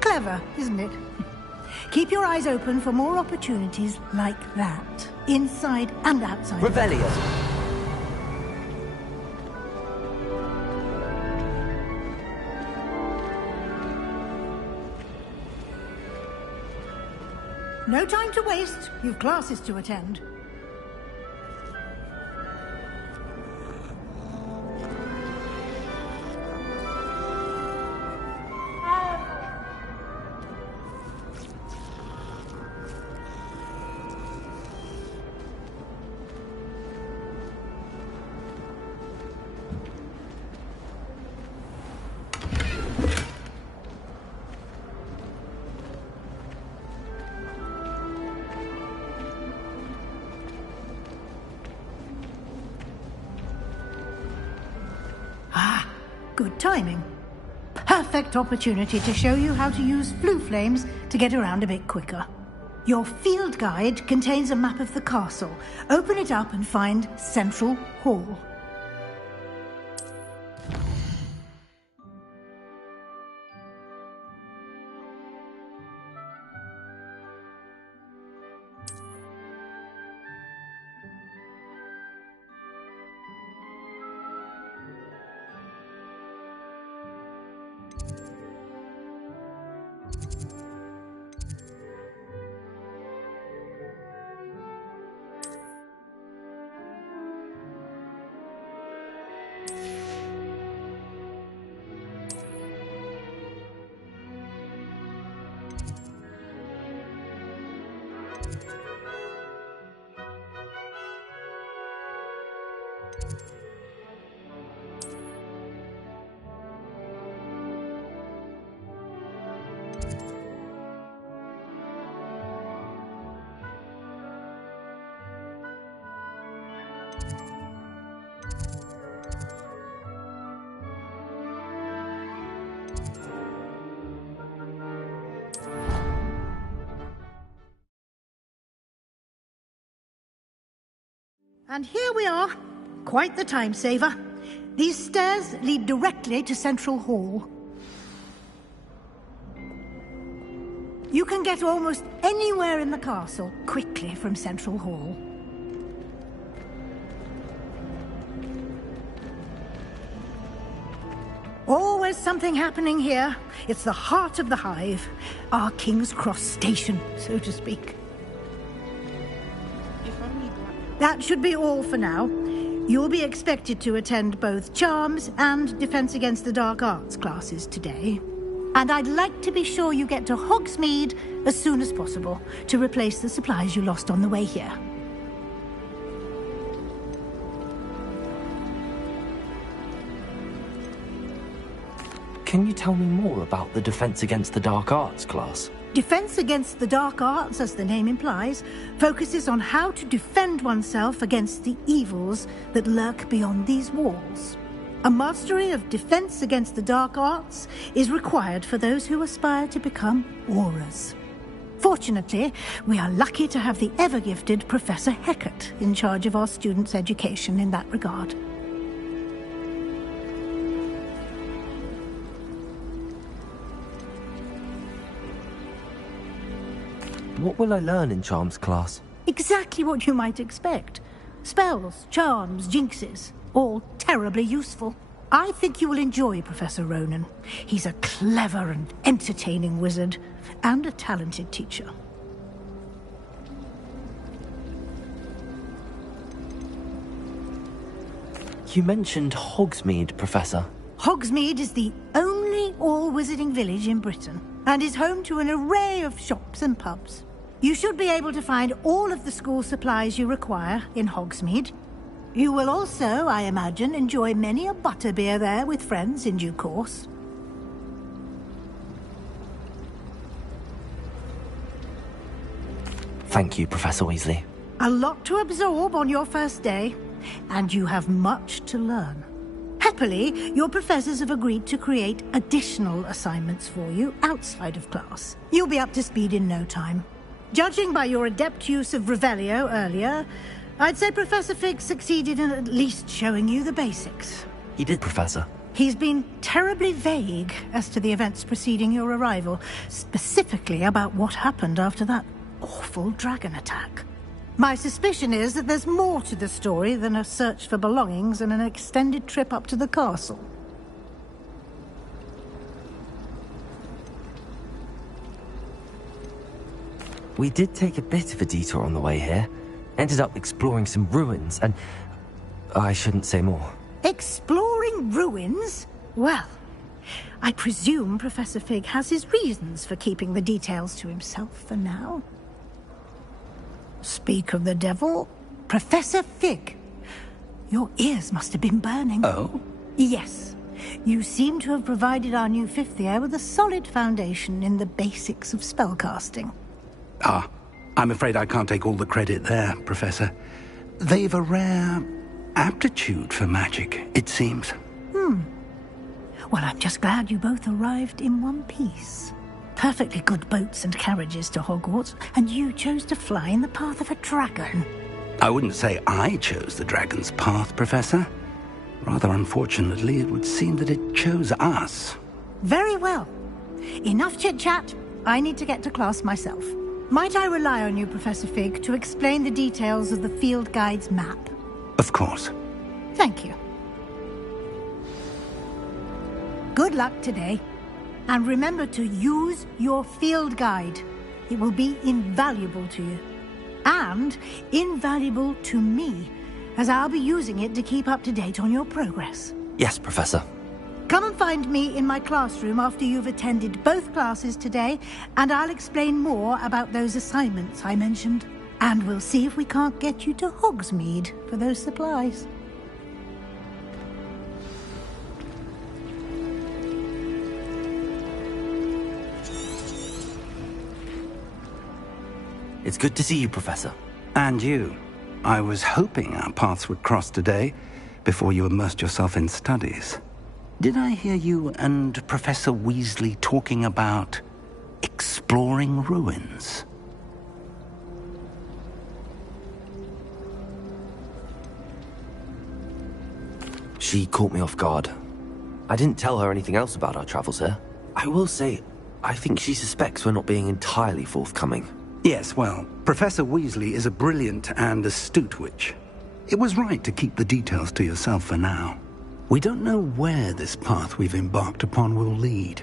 Clever, isn't it? Keep your eyes open for more opportunities like that, inside and outside. Revelio. No time to waste. You've classes to attend. good timing. Perfect opportunity to show you how to use flue flames to get around a bit quicker. Your field guide contains a map of the castle. Open it up and find Central Hall. And here we are. Quite the time saver. These stairs lead directly to Central Hall. You can get almost anywhere in the castle quickly from Central Hall. Always something happening here. It's the heart of the hive. Our King's Cross station, so to speak. That should be all for now. You'll be expected to attend both Charms and Defense Against the Dark Arts classes today. And I'd like to be sure you get to Hogsmeade as soon as possible to replace the supplies you lost on the way here. Can you tell me more about the Defense Against the Dark Arts class? Defense Against the Dark Arts, as the name implies, focuses on how to defend oneself against the evils that lurk beyond these walls. A mastery of Defense Against the Dark Arts is required for those who aspire to become Aurors. Fortunately, we are lucky to have the ever-gifted Professor Hecat in charge of our students' education in that regard. What will I learn in Charms class? Exactly what you might expect. Spells, charms, jinxes, all terribly useful. I think you will enjoy Professor Ronan. He's a clever and entertaining wizard, and a talented teacher. You mentioned Hogsmeade, Professor. Hogsmeade is the only all-wizarding village in Britain, and is home to an array of shops and pubs. You should be able to find all of the school supplies you require in Hogsmeade. You will also, I imagine, enjoy many a butterbeer there with friends in due course. Thank you, Professor Weasley. A lot to absorb on your first day, and you have much to learn. Happily, your professors have agreed to create additional assignments for you outside of class. You'll be up to speed in no time. Judging by your adept use of Revelio earlier, I'd say Professor Fig succeeded in at least showing you the basics. He did, Professor. He's been terribly vague as to the events preceding your arrival, specifically about what happened after that awful dragon attack. My suspicion is that there's more to the story than a search for belongings and an extended trip up to the castle. We did take a bit of a detour on the way here. Ended up exploring some ruins, and I shouldn't say more. Exploring ruins? Well, I presume Professor Fig has his reasons for keeping the details to himself for now. Speak of the devil, Professor Fig. Your ears must have been burning. Oh? Yes. You seem to have provided our new fifth year with a solid foundation in the basics of spellcasting. Ah, I'm afraid I can't take all the credit there, Professor. They've a rare aptitude for magic, it seems. Well, I'm just glad you both arrived in one piece. Perfectly good boats and carriages to Hogwarts, and you chose to fly in the path of a dragon. I wouldn't say I chose the dragon's path, Professor. Rather unfortunately, it would seem that it chose us. Very well. Enough chit-chat. I need to get to class myself. Might I rely on you, Professor Fig, to explain the details of the field guide's map? Of course. Thank you. Good luck today. And remember to use your field guide. It will be invaluable to you. And invaluable to me, as I'll be using it to keep up to date on your progress. Yes, Professor. Come and find me in my classroom after you've attended both classes today, and I'll explain more about those assignments I mentioned. And we'll see if we can't get you to Hogsmeade for those supplies. It's good to see you, Professor. And you. I was hoping our paths would cross today, before you immersed yourself in studies. Did I hear you and Professor Weasley talking about exploring ruins? She caught me off guard. I didn't tell her anything else about our travels here. I will say, I think she suspects we're not being entirely forthcoming. Yes, well, Professor Weasley is a brilliant and astute witch. It was right to keep the details to yourself for now. We don't know where this path we've embarked upon will lead.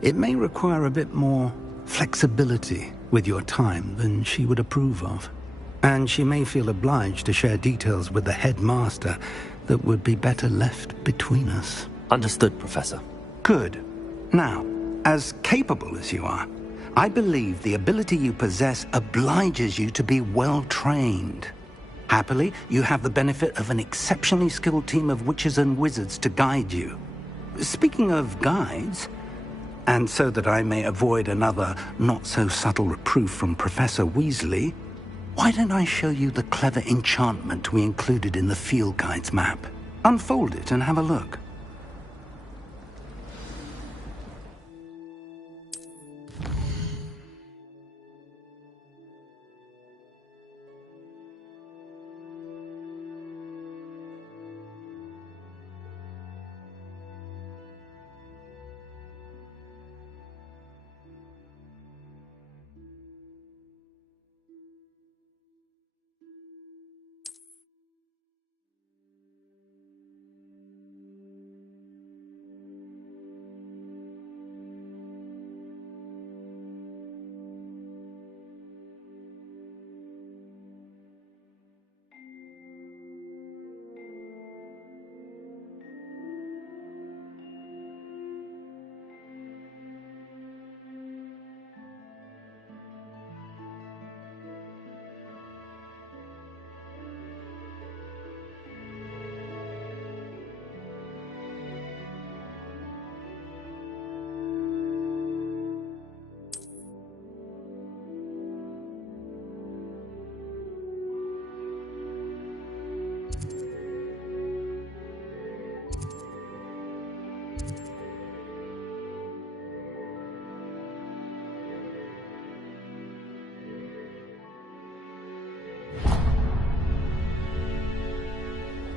It may require a bit more flexibility with your time than she would approve of. And she may feel obliged to share details with the headmaster that would be better left between us. Understood, Professor. Good. Now, as capable as you are, I believe the ability you possess obliges you to be well-trained. Happily, you have the benefit of an exceptionally skilled team of witches and wizards to guide you. Speaking of guides, and so that I may avoid another not-so-subtle reproof from Professor Weasley, why don't I show you the clever enchantment we included in the field guide's map? Unfold it and have a look.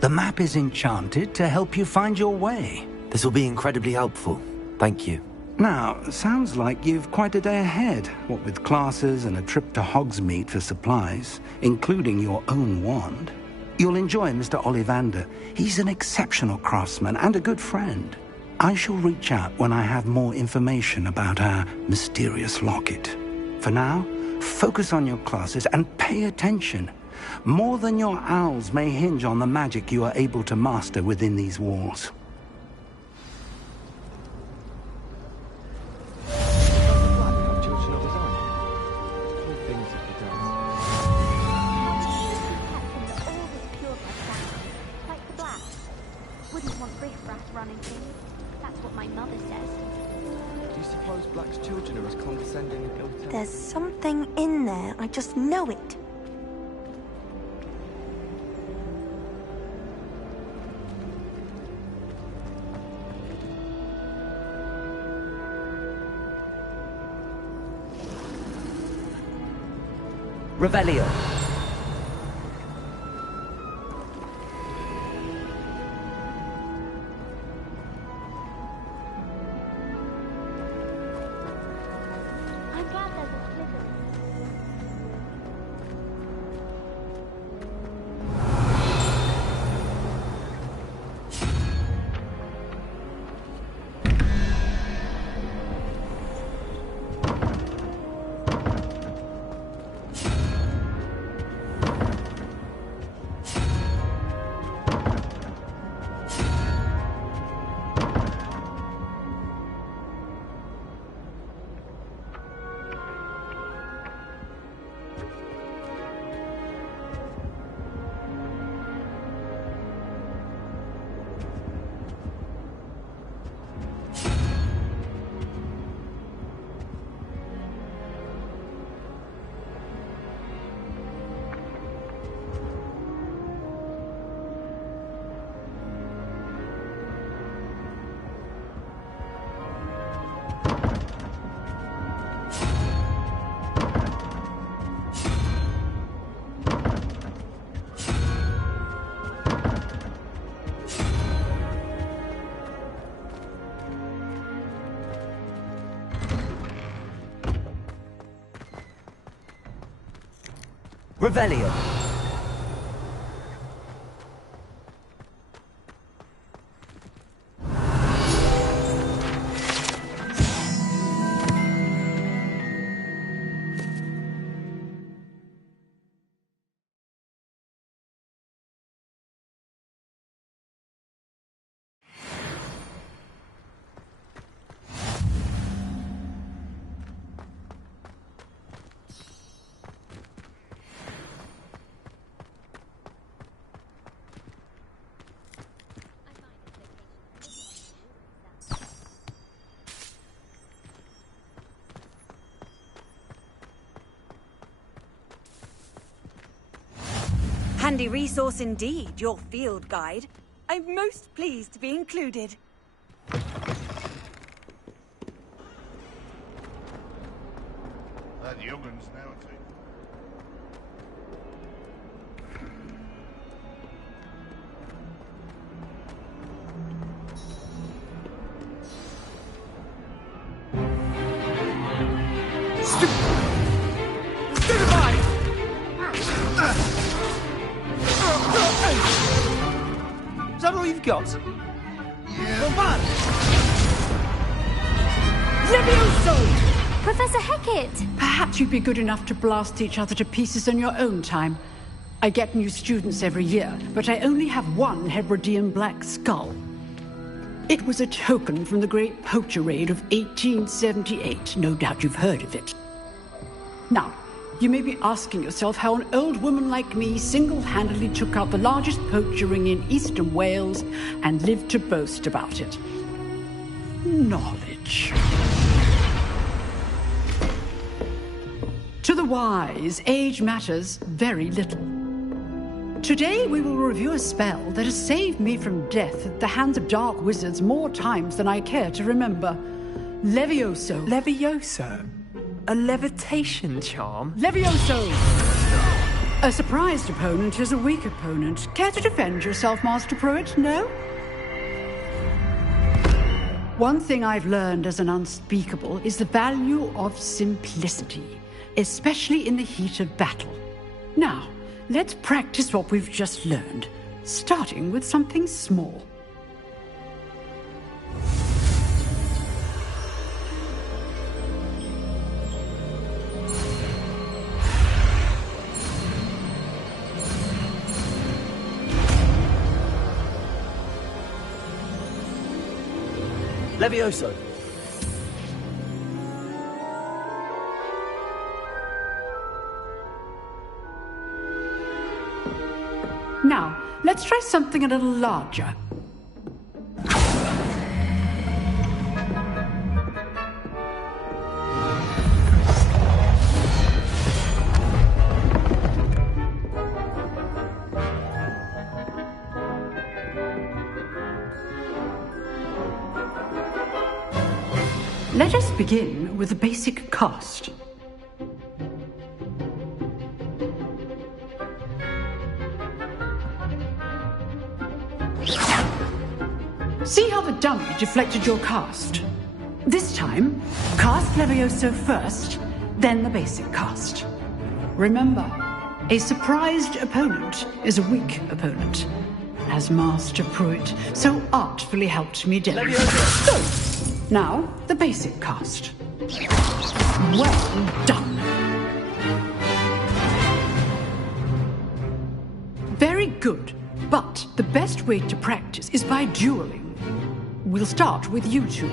The map is enchanted to help you find your way. This will be incredibly helpful. Thank you. Now, sounds like you've quite a day ahead, what with classes and a trip to Hogsmeade for supplies, including your own wand. You'll enjoy Mr. Ollivander. He's an exceptional craftsman and a good friend. I shall reach out when I have more information about our mysterious locket. For now, focus on your classes and pay attention. More than your owls may hinge on the magic you are able to master within these walls. Wouldn't want riffraff running things. That's what my mother says. Do you suppose Black's children are as condescending and ill-tempered? There's something in there. I just know it. Revelio. I'm glad there's a Slytherin. Revelio. Handy resource indeed, your field guide. I'm most pleased to be included. That youngun's now too. Is that all you've got? Yeah. Levioso! Professor Hecat! Perhaps you'd be good enough to blast each other to pieces in your own time. I get new students every year, but I only have one Hebridean black skull. It was a token from the Great Poacher Raid of 1878. No doubt you've heard of it. Now, you may be asking yourself how an old woman like me single-handedly took out the largest poacher ring in eastern Wales and lived to boast about it. Knowledge. To the wise, age matters very little. Today we will review a spell that has saved me from death at the hands of dark wizards more times than I care to remember. Levioso. Levioso? A levitation charm? Levioso! A surprised opponent is a weak opponent. Care to defend yourself, Master Pruitt? No? One thing I've learned as an unspeakable is the value of simplicity, especially in the heat of battle. Now, let's practice what we've just learned, starting with something small. Levioso. Now, let's try something a little larger. Let us begin with the basic cast. See how the dummy deflected your cast? This time, cast Levioso first, then the basic cast. Remember, a surprised opponent is a weak opponent, as Master Pruitt so artfully helped me demonstrate. So, now, the basic cast. Well done. Very good, but the best way to practice is by dueling. We'll start with you two.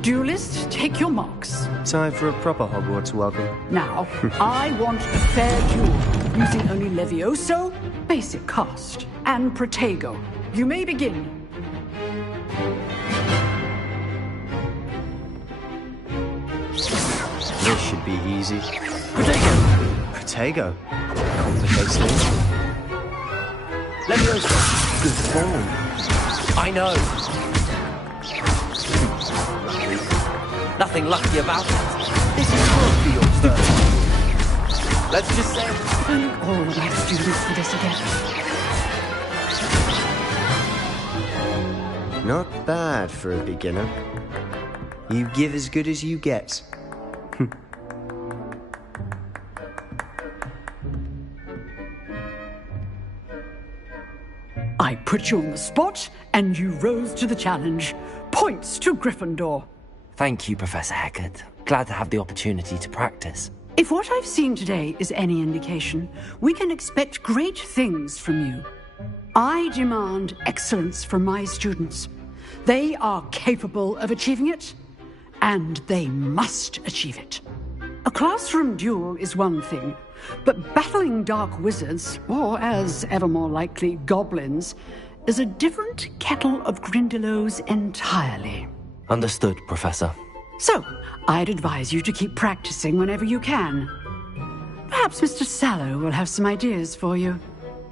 Duelists, take your marks. Time for a proper Hogwarts welcome. Now, I want a fair duel, using only Levioso, basic cast, and Protego. You may begin. This should be easy. Protego! Protego? Complicates things. Levioso! Good form. I know. Nothing lucky about it. This is good for your first. Let's just say... All of my students for this again. Not bad for a beginner. You give as good as you get. I put you on the spot, and you rose to the challenge. Points to Gryffindor. Thank you, Professor Hecat. Glad to have the opportunity to practice. If what I've seen today is any indication, we can expect great things from you. I demand excellence from my students. They are capable of achieving it, and they must achieve it. A classroom duel is one thing, but battling dark wizards, or as ever more likely, goblins, is a different kettle of Grindylows entirely. Understood, Professor. So, I'd advise you to keep practicing whenever you can. Perhaps Mr. Sallow will have some ideas for you.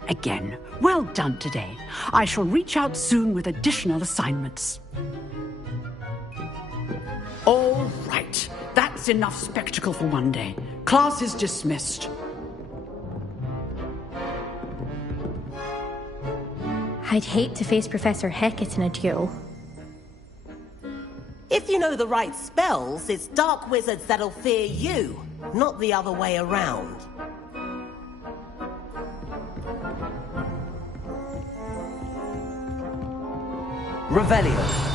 Again, well done today. I shall reach out soon with additional assignments. All right. That's enough spectacle for one day. Class is dismissed. I'd hate to face Professor Hecat in a duel. If you know the right spells, it's dark wizards that'll fear you, not the other way around. Revelio.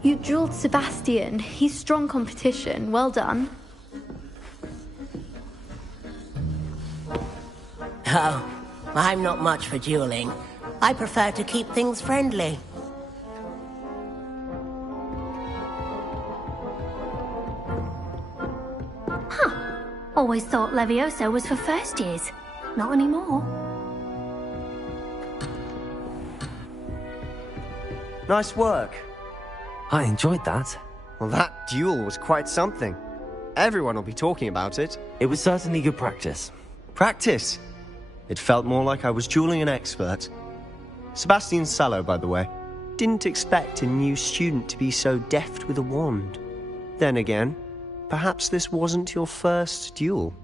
You dueled Sebastian. He's strong competition. Well done. Oh, I'm not much for dueling. I prefer to keep things friendly. Always thought Levioso was for first years. Not anymore. Nice work. I enjoyed that. Well, that duel was quite something. Everyone will be talking about it. It was certainly good practice. Practice? It felt more like I was dueling an expert. Sebastian Sallow, by the way. Didn't expect a new student to be so deft with a wand. Then again, perhaps this wasn't your first duel.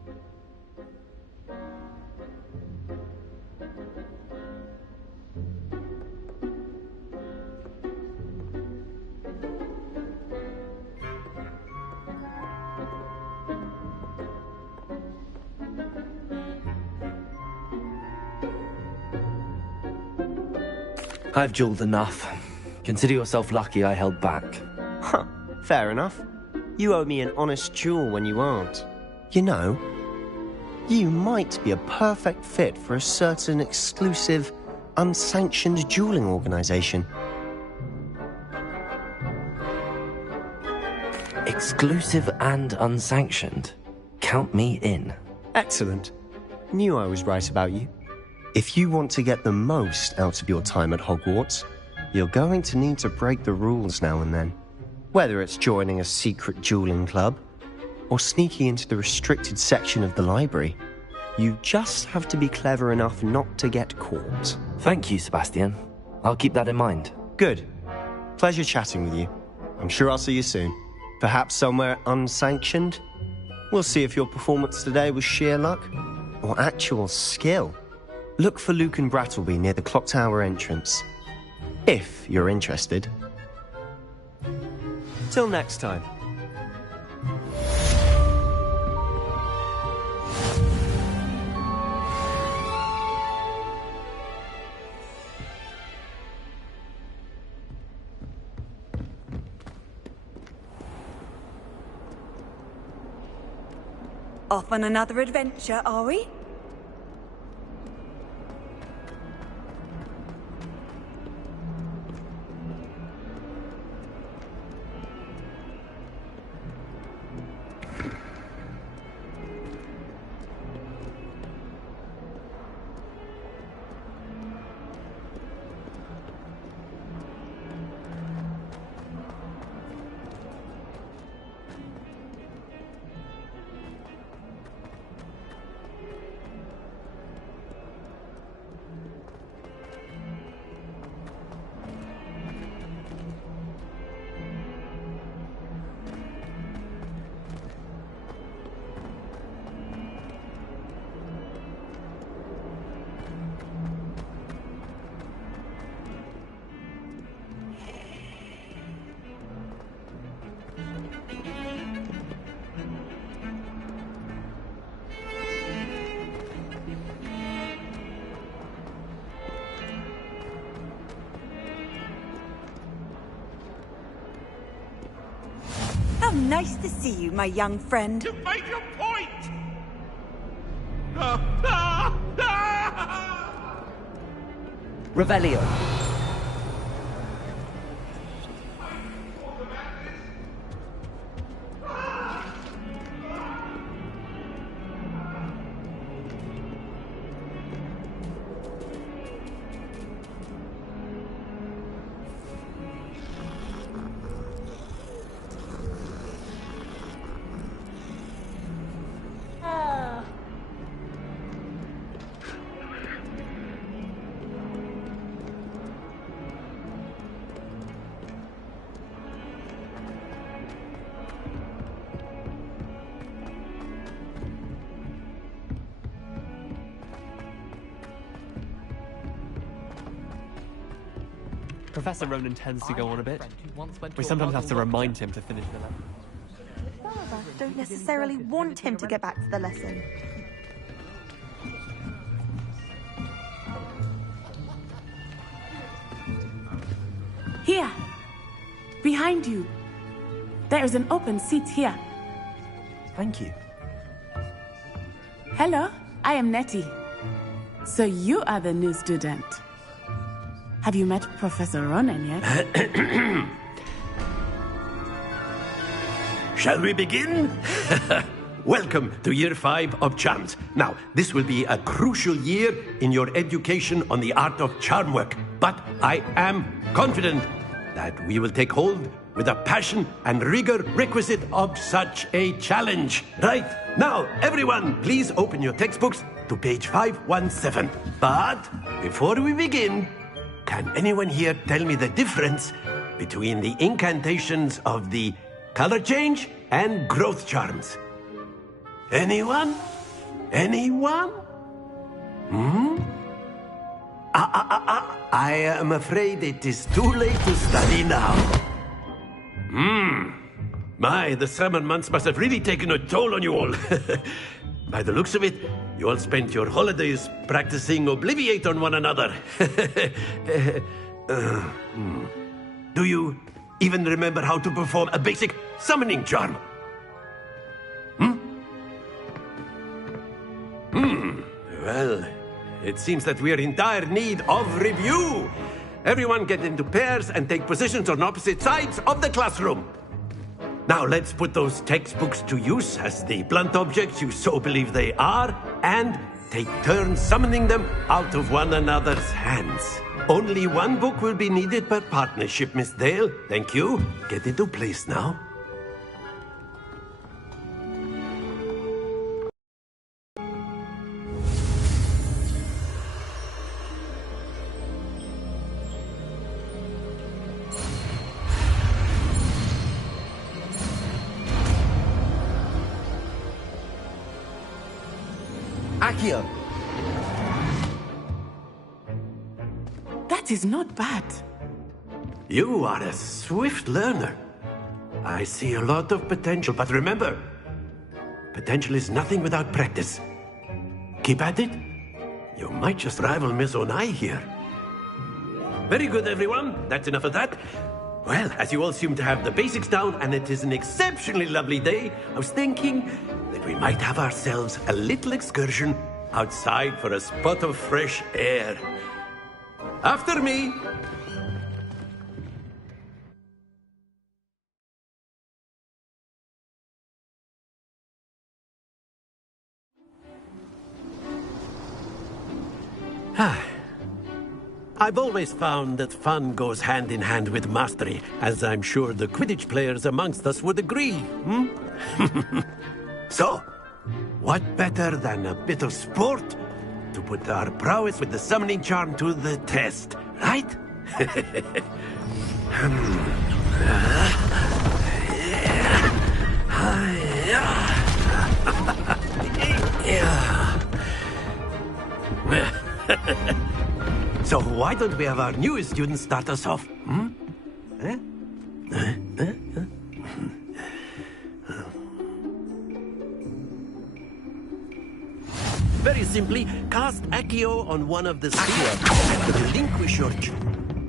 I've dueled enough. Consider yourself lucky I held back. Huh, fair enough. You owe me an honest duel when you aren't. You know, you might be a perfect fit for a certain exclusive, unsanctioned dueling organization. Exclusive and unsanctioned? Count me in. Excellent. Knew I was right about you. If you want to get the most out of your time at Hogwarts, you're going to need to break the rules now and then. Whether it's joining a secret dueling club, or sneaking into the restricted section of the library. You just have to be clever enough not to get caught. Thank you, Sebastian. I'll keep that in mind. Good. Pleasure chatting with you. I'm sure I'll see you soon. Perhaps somewhere unsanctioned? We'll see if your performance today was sheer luck or actual skill. Look for Luke and Brattleby near the clock tower entrance. If you're interested. Till next time. Off on another adventure, are we? How nice to see you, my young friend. You've made your point! Revelio. Professor Ronan tends to go on a bit. We sometimes have to remind him to finish the lesson. Father, don't necessarily want him to get back to the lesson. Here. Behind you. There is an open seat here. Thank you. Hello, I am Nettie. So you are the new student. Have you met Professor Ronan yet? Shall we begin? Welcome to Year 5 of Charms. Now, this will be a crucial year in your education on the art of charm work. But I am confident that we will take hold with the passion and rigor requisite of such a challenge. Right, now, everyone, please open your textbooks to page 517. But before we begin, can anyone here tell me the difference between the incantations of the color change and growth charms? Anyone? Anyone? I am afraid it is too late to study now. My, the summer months must have really taken a toll on you all. By the looks of it, you all spent your holidays practicing Obliviate on one another. Do you even remember how to perform a basic summoning charm? Well, it seems that we are in dire need of review. Everyone get into pairs and take positions on opposite sides of the classroom. Now let's put those textbooks to use as the blunt objects you so believe they are, and take turns summoning them out of one another's hands. Only one book will be needed per partnership, Miss Dale. Thank you. Get into place now. Accio! That is not bad. You are a swift learner. I see a lot of potential, but remember, potential is nothing without practice. Keep at it. You might just rival Miss Onai here. Very good, everyone. That's enough of that. Well, as you all seem to have the basics down, and it is an exceptionally lovely day, I was thinking that we might have ourselves a little excursion outside for a spot of fresh air. After me! I've always found that fun goes hand in hand with mastery, as I'm sure the Quidditch players amongst us would agree, So, what better than a bit of sport to put our prowess with the summoning charm to the test, right? So why don't we have our newest student start us off? Very simply, cast Accio on one of the spheres and relinquish your...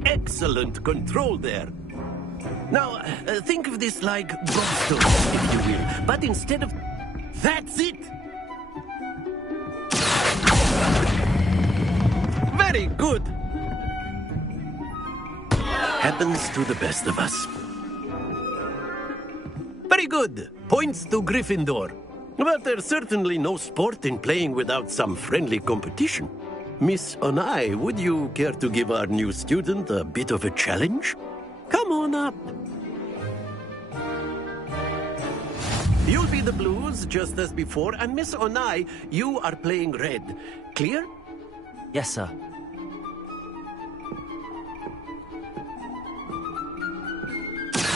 Excellent control there. Now, think of this like gobstones, if you will. But instead of... That's it! Very good! Happens to the best of us. Very good. Points to Gryffindor. But there's certainly no sport in playing without some friendly competition. Miss Onai, would you care to give our new student a bit of a challenge? Come on up. You'll be the blues, just as before, and Miss Onai, you are playing red. Clear? Yes, sir.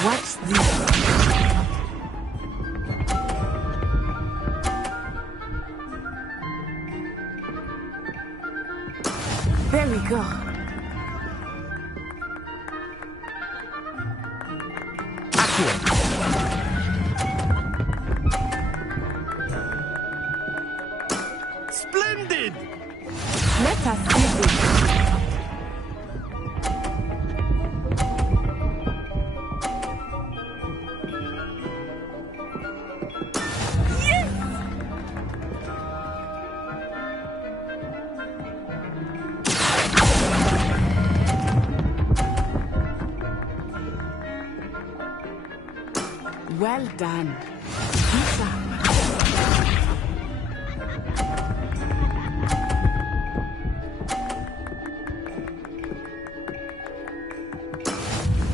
What's this? There we go. Splendid! Let us see this. Well done. Keep up.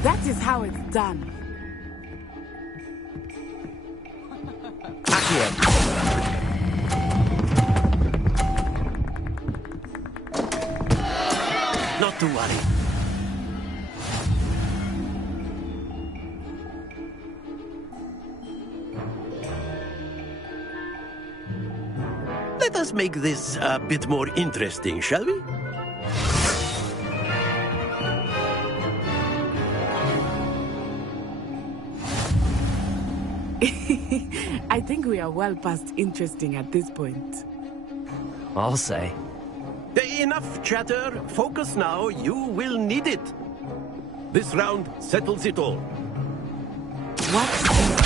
That is how it's done. Not to worry. Let us make this a bit more interesting, shall we? I think we are well past interesting at this point. I'll say. Enough chatter. Focus now. You will need it. This round settles it all. What's this?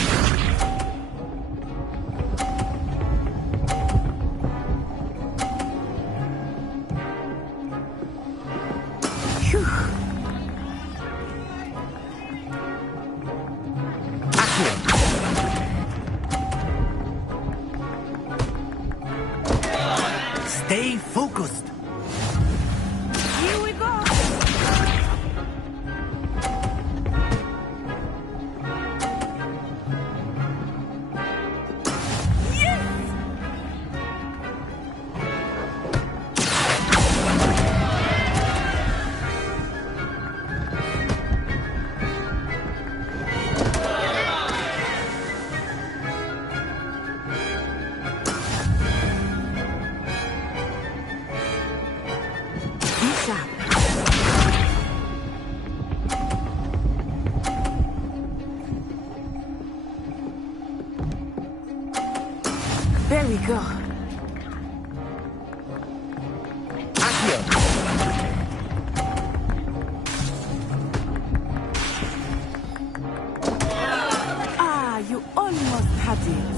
Stay focused. Here we go. we go. Ah, you almost had it.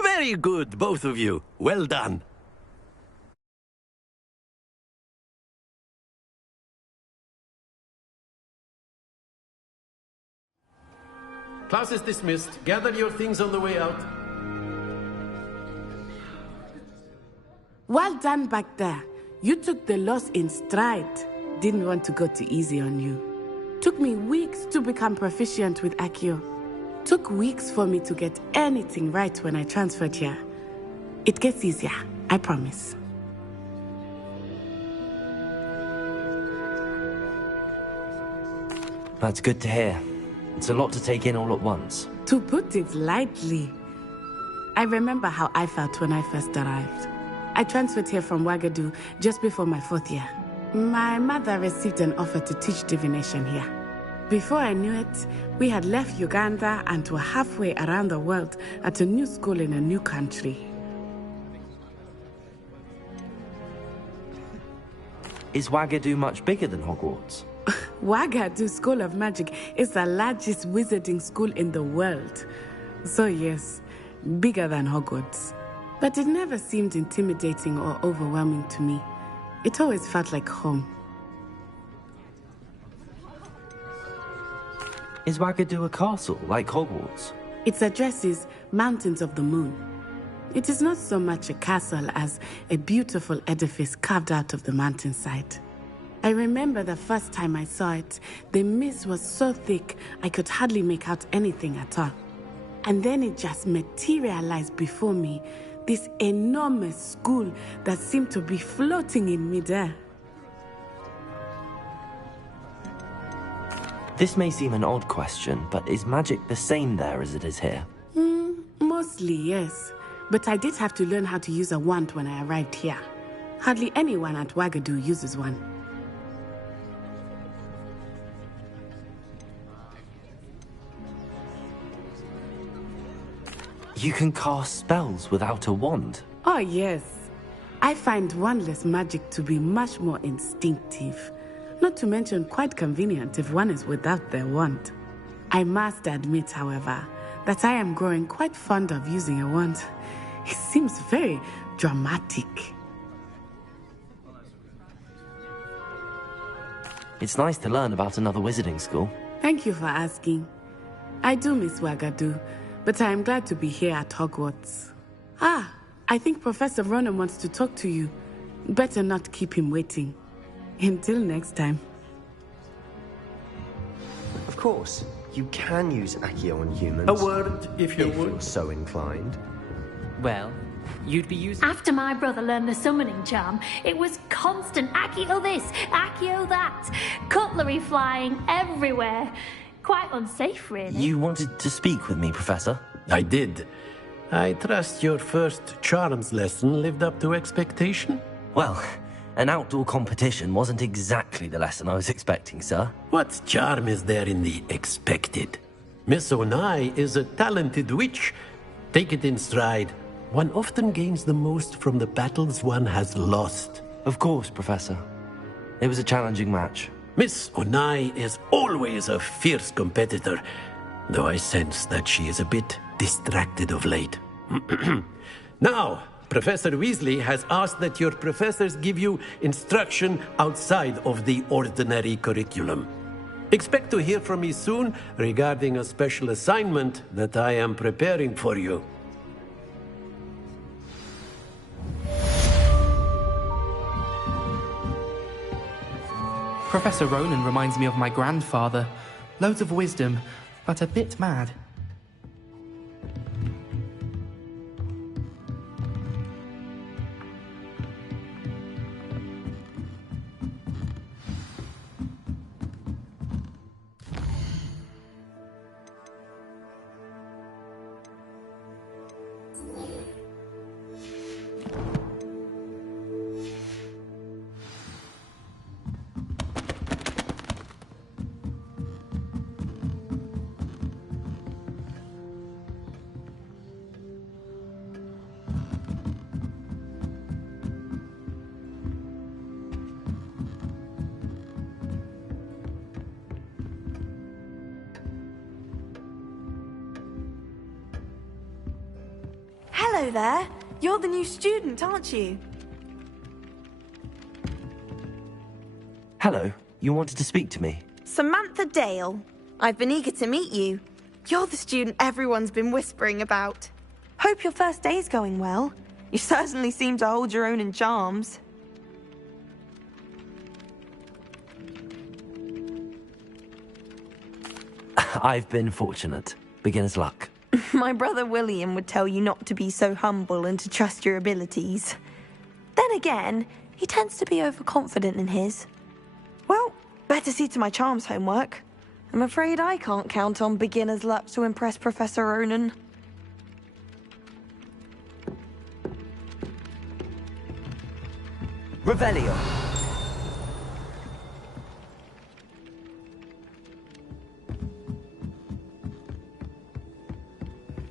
Very good, both of you. Well done. Class is dismissed. Gather your things on the way out. Well done back there. You took the loss in stride. Didn't want to go too easy on you. Took me weeks to become proficient with Accio. Took weeks for me to get anything right when I transferred here. It gets easier, I promise. That's good to hear. It's a lot to take in all at once. To put it lightly, I remember how I felt when I first arrived. I transferred here from Ouagadougou just before my 4th year. My mother received an offer to teach divination here. Before I knew it, we had left Uganda and were halfway around the world at a new school in a new country. Is Ouagadougou much bigger than Hogwarts? Ouagadougou School of Magic is the largest wizarding school in the world. So yes, bigger than Hogwarts. But it never seemed intimidating or overwhelming to me. It always felt like home. Is Ouagadougou a castle, like Hogwarts? Its address is Mountains of the Moon. It is not so much a castle as a beautiful edifice carved out of the mountainside. I remember the first time I saw it, the mist was so thick I could hardly make out anything at all. And then it just materialized before me, this enormous school that seemed to be floating in midair. This may seem an odd question, but is magic the same there as it is here? Mostly, yes. But I did have to learn how to use a wand when I arrived here. Hardly anyone at Ouagadougou uses one. You can cast spells without a wand? Oh, yes. I find wandless magic to be much more instinctive. Not to mention quite convenient if one is without their wand. I must admit, however, that I am growing quite fond of using a wand. It seems very dramatic. It's nice to learn about another wizarding school. Thank you for asking. I do miss Ouagadougou, but I am glad to be here at Hogwarts. Ah, I think Professor Ronan wants to talk to you. Better not keep him waiting. Until next time. Of course, you can use Accio on humans. A word, if you would. You're so inclined. Well, you'd be using... After my brother learned the summoning charm, it was constant Accio this, Accio that. Cutlery flying everywhere. Quite unsafe, really. You wanted to speak with me, Professor? I did. I trust your first charms lesson lived up to expectation? Well, an outdoor competition wasn't exactly the lesson I was expecting, sir. What charm is there in the expected? Miss Onai is a talented witch. Take it in stride. One often gains the most from the battles one has lost. Of course, Professor. It was a challenging match. Miss Onai is always a fierce competitor, though I sense that she is a bit distracted of late. Now, Professor Weasley has asked that your professors give you instruction outside of the ordinary curriculum. Expect to hear from me soon regarding a special assignment that I am preparing for you. Professor Ronan reminds me of my grandfather. Loads of wisdom, but a bit mad. Hello there. You're the new student, aren't you? Hello, you wanted to speak to me? Samantha Dale. I've been eager to meet you. You're the student everyone's been whispering about. Hope your first day's going well. You certainly seem to hold your own in charms. I've been fortunate. Beginner's luck. My brother William would tell you not to be so humble and to trust your abilities. Then again, he tends to be overconfident in his. Well, better see to my charms homework. I'm afraid I can't count on beginner's luck to impress Professor Ronan. Revelio.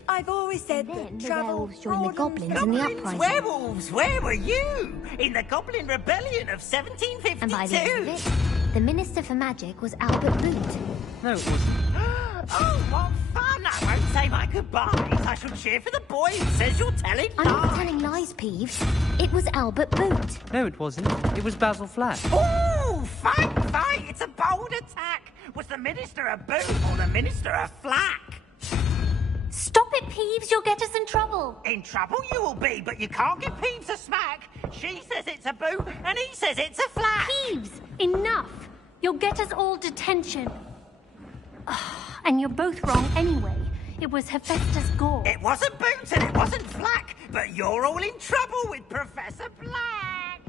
I've always said Then that the travel werewolves joined the goblins in the uprising. Werewolves, where were you? In the Goblin Rebellion of 1752. And by the end of it, the Minister for Magic was Albert Boot. No, it wasn't. Oh, what fun! I won't say my goodbyes. I shall cheer for the boy who says you're telling I'm not telling lies, Peeves. It was Albert Boot. No, it wasn't. It was Basil Flack. Oh, fight! It's a bold attack. Was the Minister a boot or the Minister a flack? Stop it, Peeves. You'll get us in trouble. In trouble you will be, but you can't give Peeves a smack. She says it's a boot, and he says it's a flack. Peeves, enough. You'll get us all detention. And you're both wrong anyway. It was Hephaestus Gore. It wasn't boot and it wasn't flack, but you're all in trouble with Professor Black.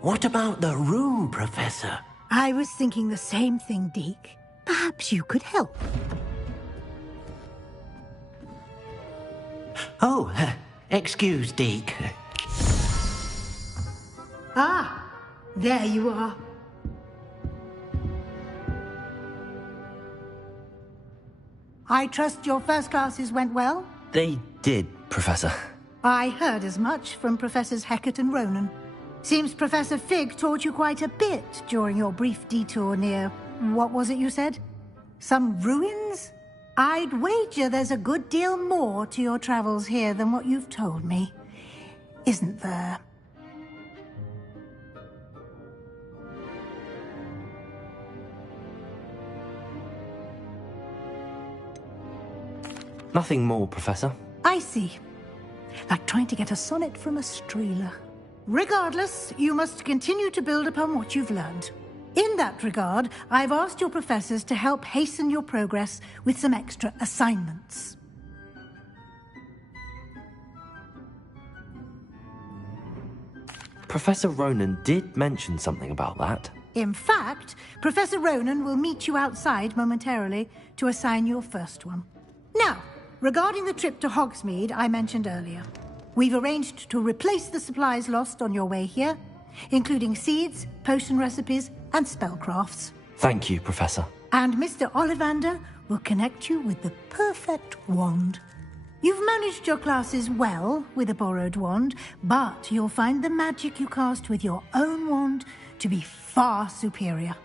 What about the room, Professor? I was thinking the same thing, Deke. Perhaps you could help. Oh, excuse, Deke. Ah, there you are. I trust your first classes went well? They did, Professor. I heard as much from Professors Hecat and Ronan. Seems Professor Fig taught you quite a bit during your brief detour near... what was it you said? Some ruins? I'd wager there's a good deal more to your travels here than what you've told me. Isn't there? Nothing more, Professor. I see. Like trying to get a sonnet from a streeler. Regardless, you must continue to build upon what you've learned. In that regard, I've asked your professors to help hasten your progress with some extra assignments. Professor Ronan did mention something about that. In fact, Professor Ronan will meet you outside momentarily to assign your first one. Now, regarding the trip to Hogsmeade I mentioned earlier, we've arranged to replace the supplies lost on your way here, including seeds, potion recipes, and spellcrafts. Thank you, Professor. And Mr. Ollivander will connect you with the perfect wand. You've managed your classes well with a borrowed wand, but you'll find the magic you cast with your own wand to be far superior.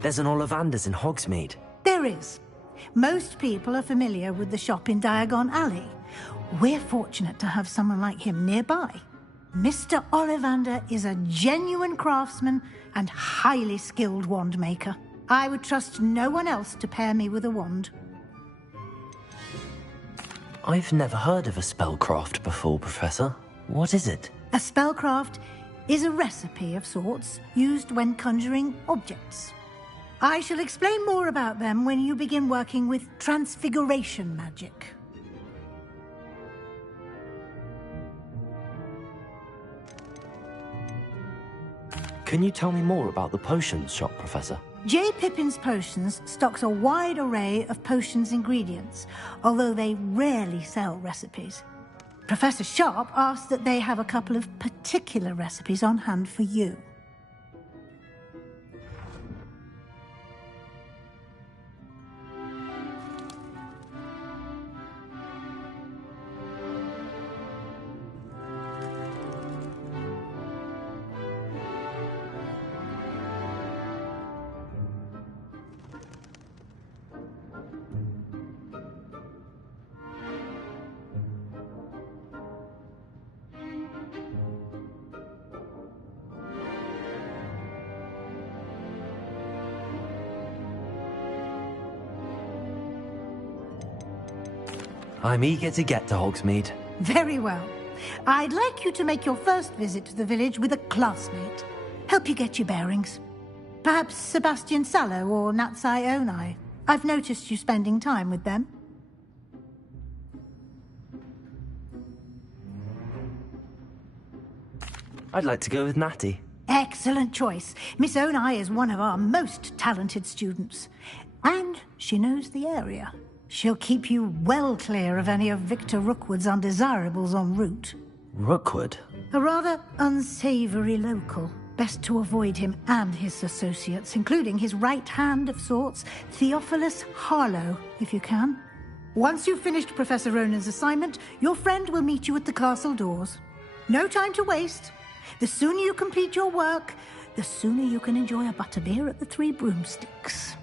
There's an Ollivanders in Hogsmeade. There is. Most people are familiar with the shop in Diagon Alley. We're fortunate to have someone like him nearby. Mr. Ollivander is a genuine craftsman and highly skilled wand maker. I would trust no one else to pair me with a wand. I've never heard of a spellcraft before, Professor. What is it? A spellcraft is a recipe of sorts used when conjuring objects. I shall explain more about them when you begin working with transfiguration magic. Can you tell me more about the potions shop, Professor? J. Pippin's Potions stocks a wide array of potions ingredients, although they rarely sell recipes. Professor Sharp asked that they have a couple of particular recipes on hand for you. I'm eager to get to Hogsmeade. Very well. I'd like you to make your first visit to the village with a classmate. Help you get your bearings. Perhaps Sebastian Sallow or Natsai Onai. I've noticed you spending time with them. I'd like to go with Natty. Excellent choice. Miss Onai is one of our most talented students. And she knows the area. She'll keep you well clear of any of Victor Rookwood's undesirables en route. Rookwood? A rather unsavory local. Best to avoid him and his associates, including his right hand of sorts, Theophilus Harlow, if you can. Once you've finished Professor Ronan's assignment, your friend will meet you at the castle doors. No time to waste. The sooner you complete your work, the sooner you can enjoy a butterbeer at the Three Broomsticks.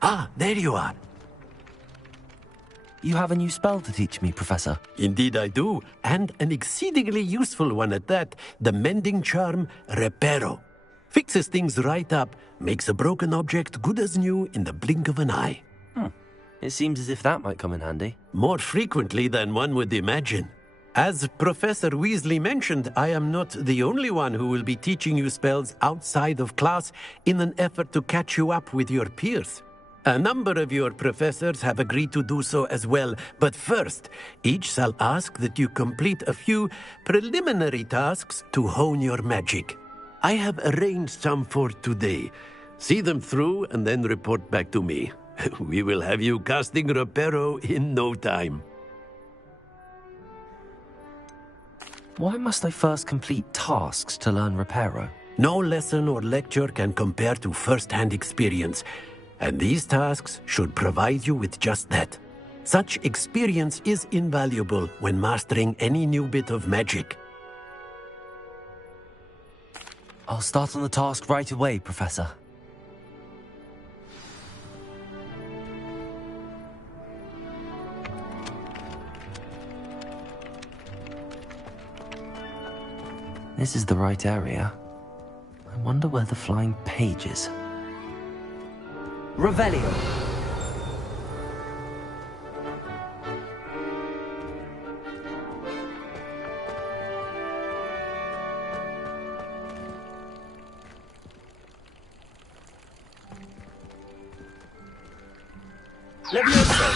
Ah, there you are. You have a new spell to teach me, Professor. Indeed I do, and an exceedingly useful one at that. The mending charm, Reparo. Fixes things right up, makes a broken object good as new in the blink of an eye. It seems as if that might come in handy. More frequently than one would imagine. As Professor Weasley mentioned, I am not the only one who will be teaching you spells outside of class in an effort to catch you up with your peers. A number of your professors have agreed to do so as well, but first, each shall ask that you complete a few preliminary tasks to hone your magic. I have arranged some for today. See them through and then report back to me. We will have you casting Reparo in no time. Why must I first complete tasks to learn Reparo? No lesson or lecture can compare to first-hand experience. And these tasks should provide you with just that. Such experience is invaluable when mastering any new bit of magic. I'll start on the task right away, Professor. This is the right area. I wonder where the flying page is. Revelio. Leviosa.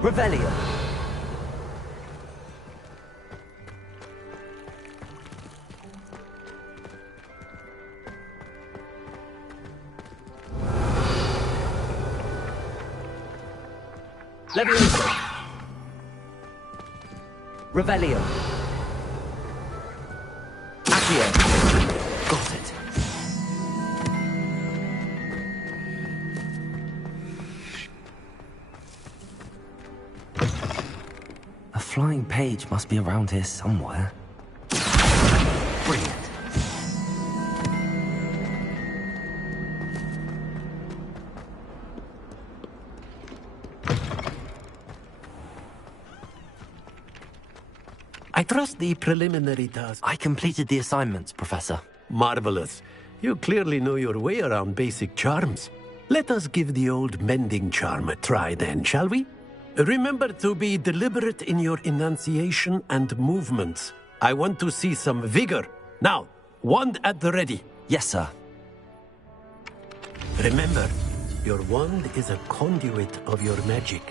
Revelio. Leviosa. Revelio. Accio. Got it. A flying page must be around here somewhere. Brilliant. I trust the preliminary task. I completed the assignments, Professor. Marvelous. You clearly know your way around basic charms. Let us give the old mending charm a try then, shall we? Remember to be deliberate in your enunciation and movements. I want to see some vigor. Now, wand at the ready. Yes, sir. Remember, your wand is a conduit of your magic.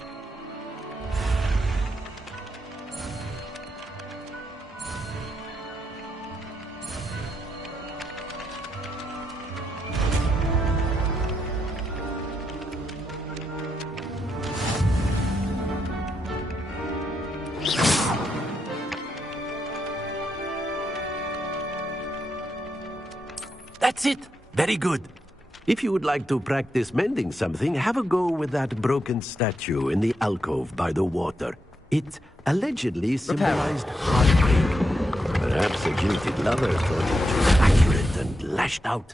That's it! Very good. If you would like to practice mending something, have a go with that broken statue in the alcove by the water. It allegedly symbolized heartbreak. Perhaps a jilted lover thought it too accurate and lashed out.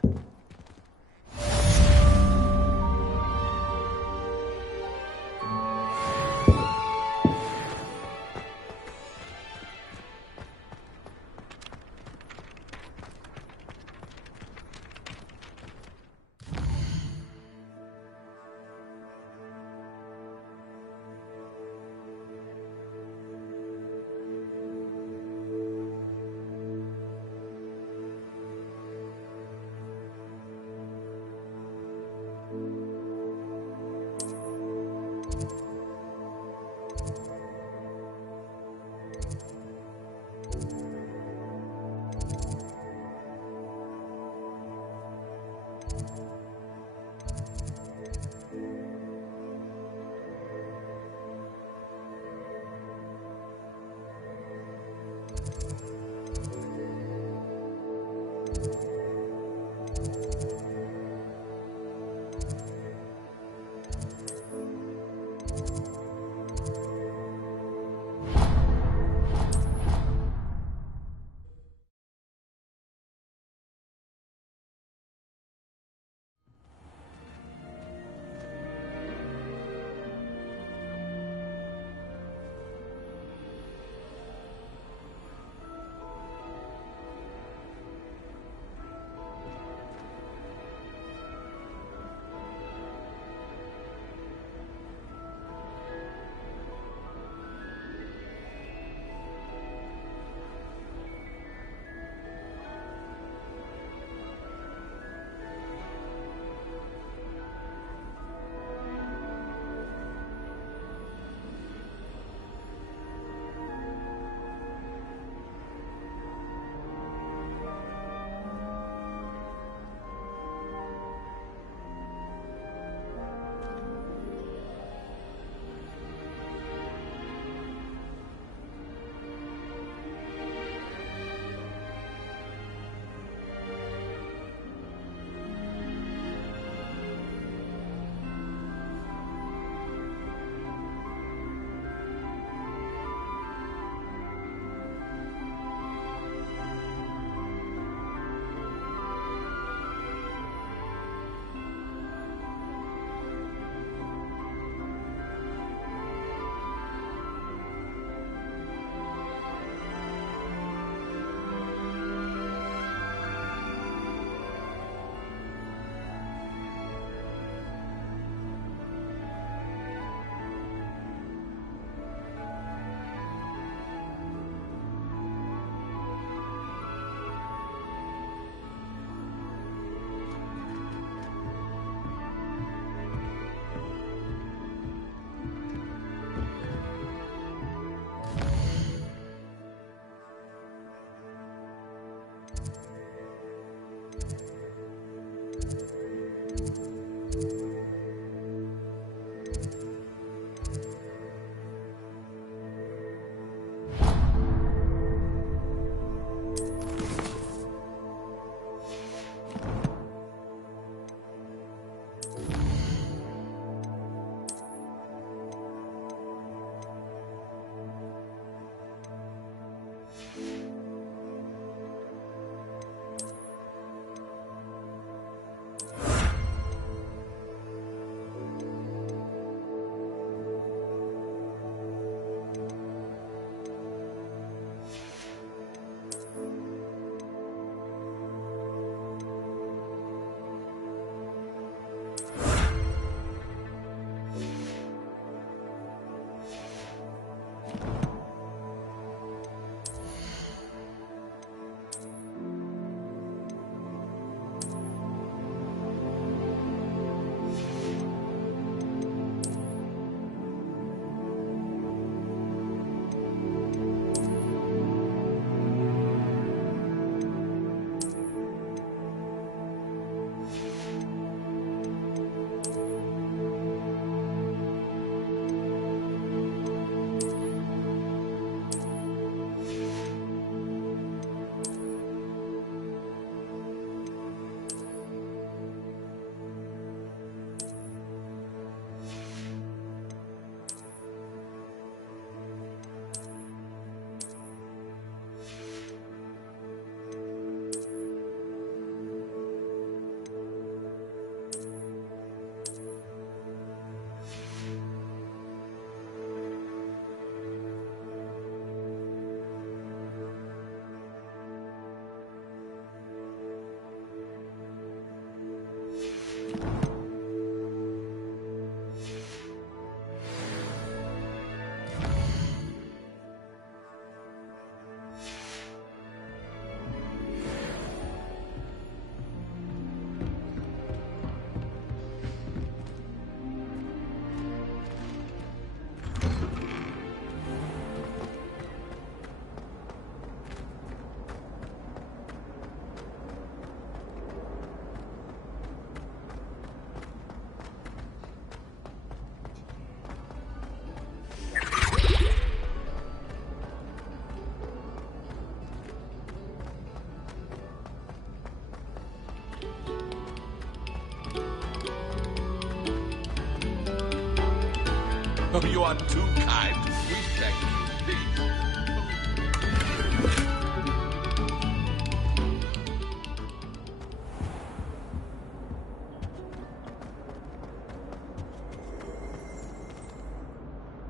You are too kind. We thank you. Please.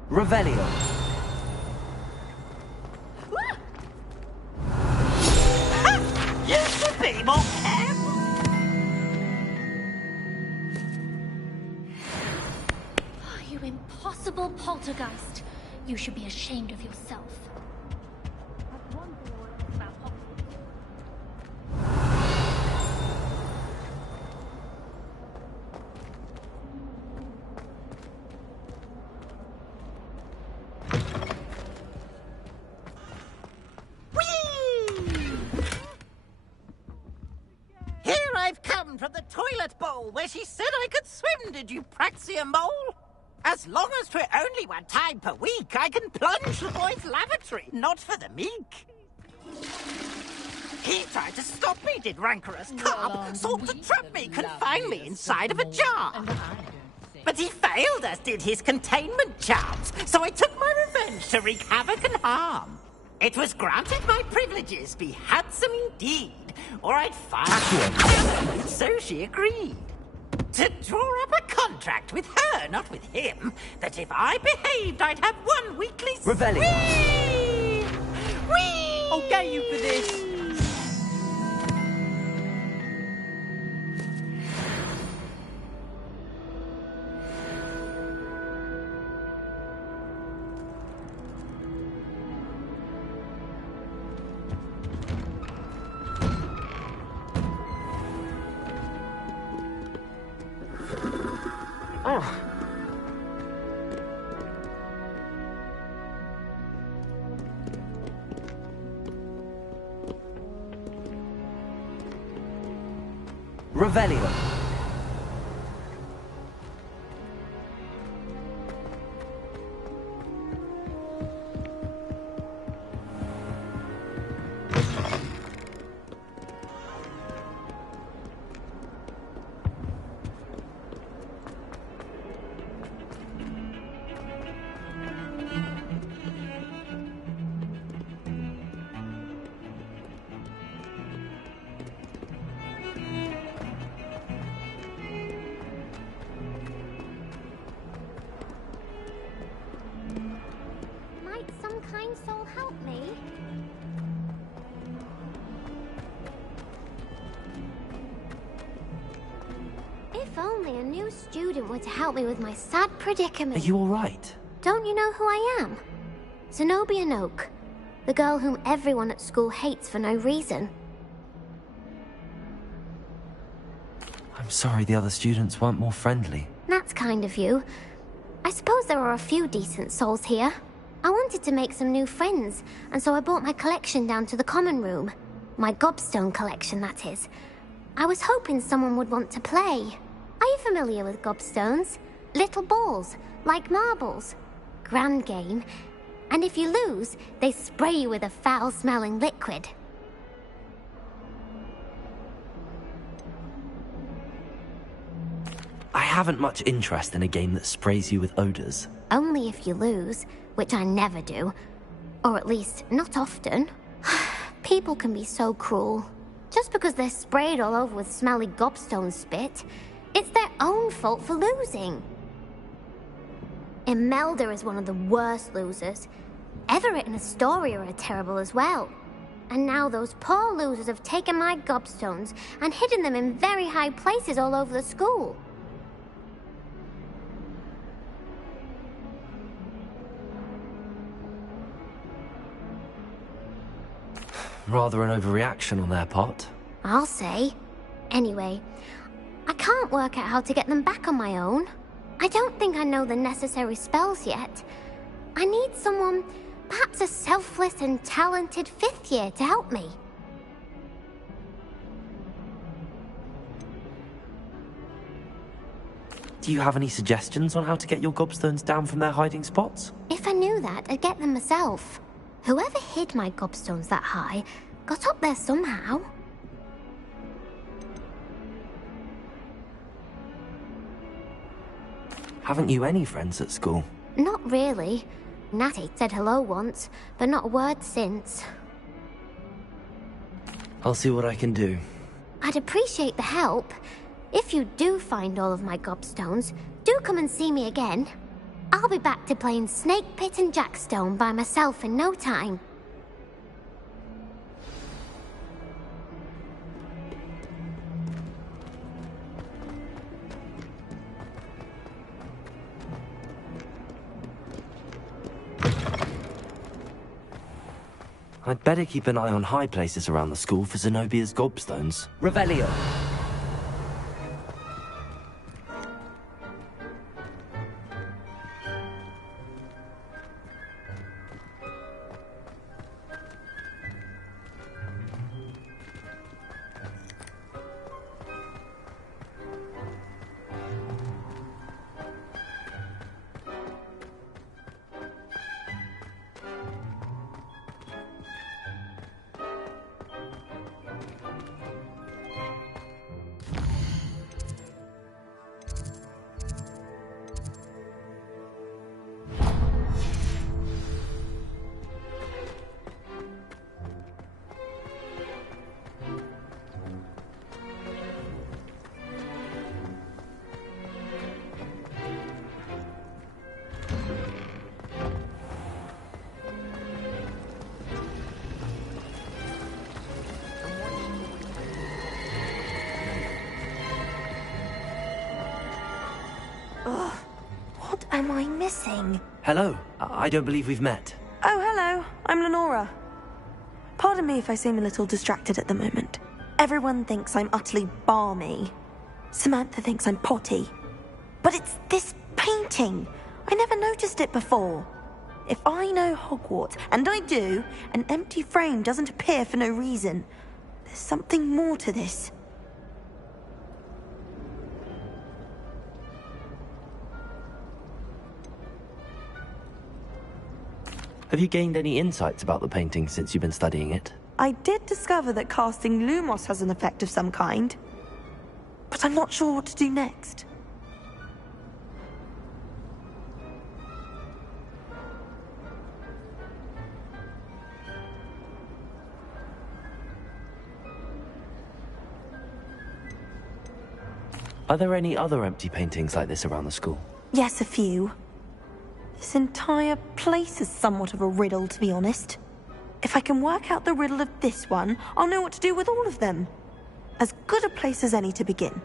Revelio. You should be more careful. Oh, you impossible poltergeist. You should be ashamed of yourself. Here I've come from the toilet bowl where she said I could swim, did you praxia mole? As long as 'twere only one time per week, I can plunge the boy's lavatory, not for the meek. He tried to stop me, did rancorous carp, sought to trap me, confine me inside of a jar. But he failed, as did his containment charms, so I took my revenge to wreak havoc and harm. It was granted my privileges be handsome indeed, or I'd fire. So she agreed. To draw up a contract with her, not with him, that if I behaved, I'd have one weekly Revelio. Whee! I'll get you for this. Revelio. Might some kind soul help me? If only a new student were to help me with my sad predicament. Are you alright? Don't you know who I am? Zenobia Noak, the girl whom everyone at school hates for no reason. I'm sorry the other students weren't more friendly. That's kind of you. I suppose there are a few decent souls here. I wanted to make some new friends, and so I brought my collection down to the common room. My gobstone collection, that is. I was hoping someone would want to play. Are you familiar with gobstones? Little balls, like marbles. Grand game. And if you lose, they spray you with a foul-smelling liquid. I haven't much interest in a game that sprays you with odors. Only if you lose, which I never do. Or at least, not often. People can be so cruel. Just because they're sprayed all over with smelly gobstone spit, it's their own fault for losing. Imelda is one of the worst losers. Everett and Astoria are terrible as well. And now those poor losers have taken my gobstones and hidden them in very high places all over the school. Rather an overreaction on their part. I'll say. Anyway, I can't work out how to get them back on my own. I don't think I know the necessary spells yet. I need someone, perhaps a selfless and talented fifth year to help me. Do you have any suggestions on how to get your gobstones down from their hiding spots? If I knew that, I'd get them myself. Whoever hid my gobstones that high got up there somehow. Haven't you any friends at school? Not really. Natty said hello once, but not a word since. I'll see what I can do. I'd appreciate the help. If you do find all of my gobstones, do come and see me again. I'll be back to playing Snake Pit and Jackstone by myself in no time. I'd better keep an eye on high places around the school for Zenobia's gobstones. Revelio. Ugh, what am I missing? Hello. I don't believe we've met. Oh, hello. I'm Lenora. Pardon me if I seem a little distracted at the moment. Everyone thinks I'm utterly balmy. Samantha thinks I'm potty. But it's this painting. I never noticed it before. If I know Hogwarts, and I do, an empty frame doesn't appear for no reason. There's something more to this. Have you gained any insights about the painting since you've been studying it? I did discover that casting Lumos has an effect of some kind. But I'm not sure what to do next. Are there any other empty paintings like this around the school? Yes, a few. This entire place is somewhat of a riddle, to be honest. If I can work out the riddle of this one, I'll know what to do with all of them. As good a place as any to begin.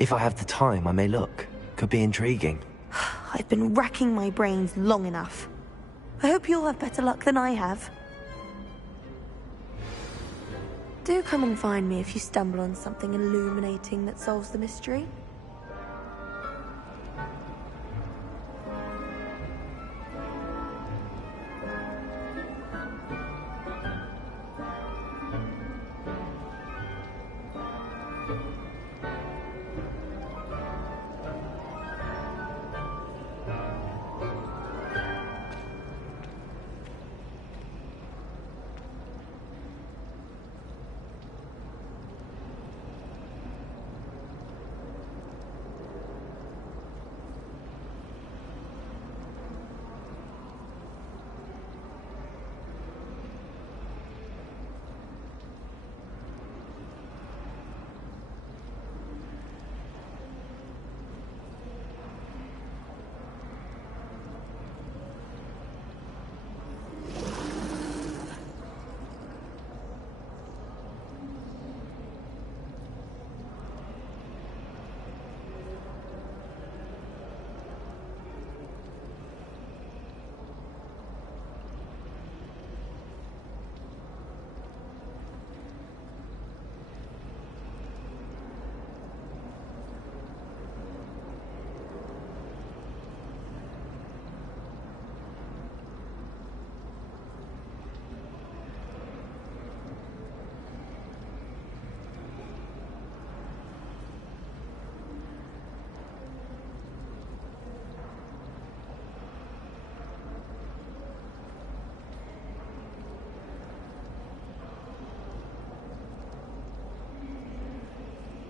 If I have the time, I may look. Could be intriguing. I've been racking my brains long enough. I hope you'll have better luck than I have. Do come and find me if you stumble on something illuminating that solves the mystery.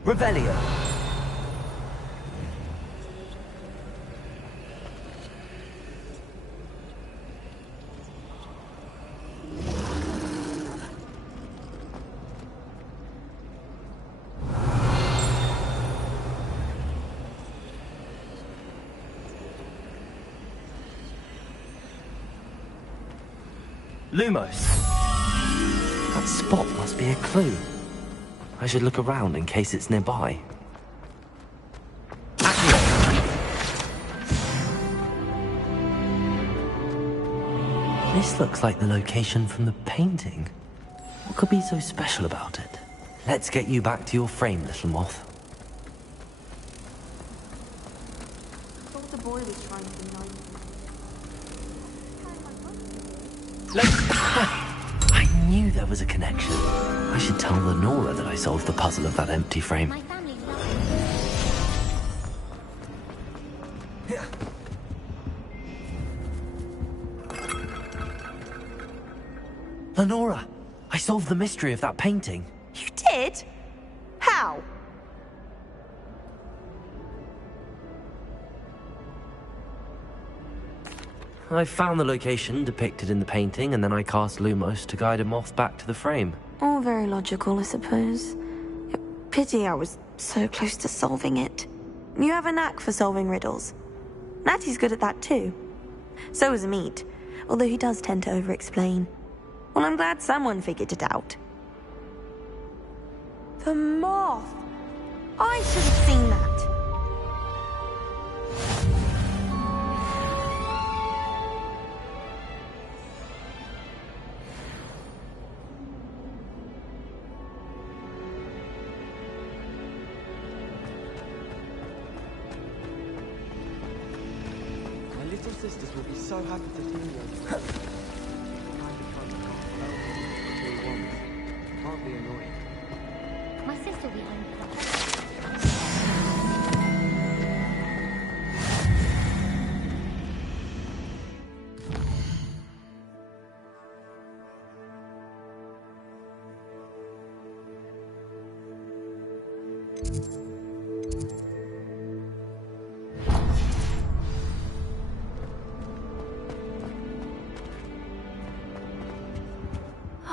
Revelio. Lumos. That spot must be a clue. I should look around in case it's nearby. This looks like the location from the painting. What could be so special about it? Let's get you back to your frame, little moth. I thought the boy was trying to be nice. I knew there was a connection. I should tell Lenora that I solved the puzzle of that empty frame. Lenora, I solved the mystery of that painting. You did? How? I found the location depicted in the painting, and then I cast Lumos to guide a moth back to the frame. All very logical, I suppose. Pity I was so close to solving it. You have a knack for solving riddles. Natty's good at that too. So is Amit, although he does tend to over-explain. Well, I'm glad someone figured it out. The moth! I should have seen that. My little sisters will be so happy to see you. Can't be annoying. My sister will be home.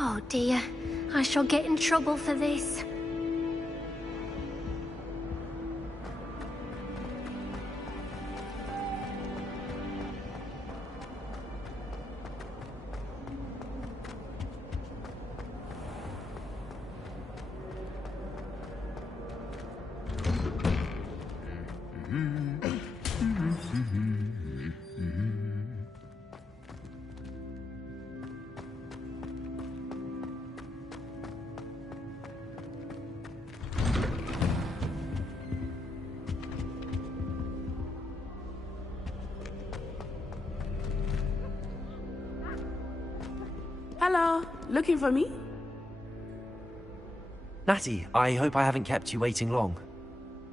Oh dear, I shall get in trouble for this. Hello, looking for me? Natty, I hope I haven't kept you waiting long.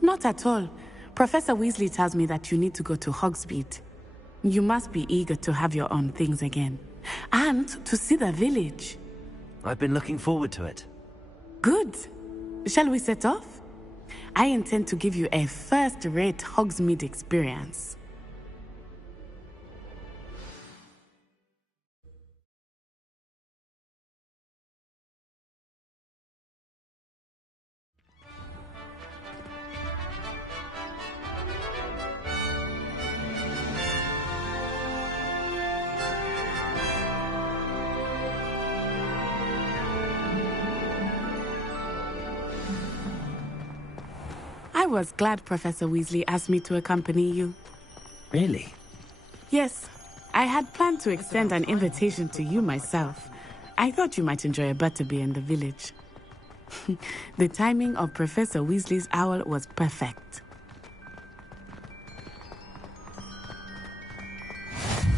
Not at all. Professor Weasley tells me that you need to go to Hogsmeade. You must be eager to have your own things again. And to see the village. I've been looking forward to it. Good. Shall we set off? I intend to give you a first-rate Hogsmeade experience. I was glad Professor Weasley asked me to accompany you. Really? Yes. I had planned to extend an invitation to you myself. I thought you might enjoy a butterbeer in the village. The timing of Professor Weasley's owl was perfect.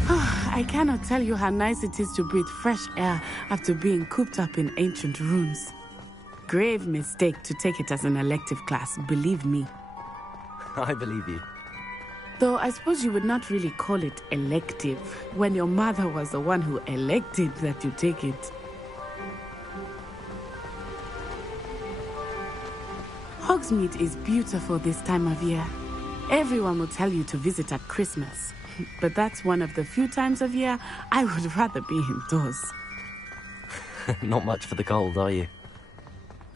I cannot tell you how nice it is to breathe fresh air after being cooped up in ancient rooms. Grave mistake to take it as an elective class, believe me. I believe you. Though I suppose you would not really call it elective when your mother was the one who elected that you take it. Hogsmeade is beautiful this time of year. Everyone will tell you to visit at Christmas. But that's one of the few times of year I would rather be indoors. Not much for the cold, are you?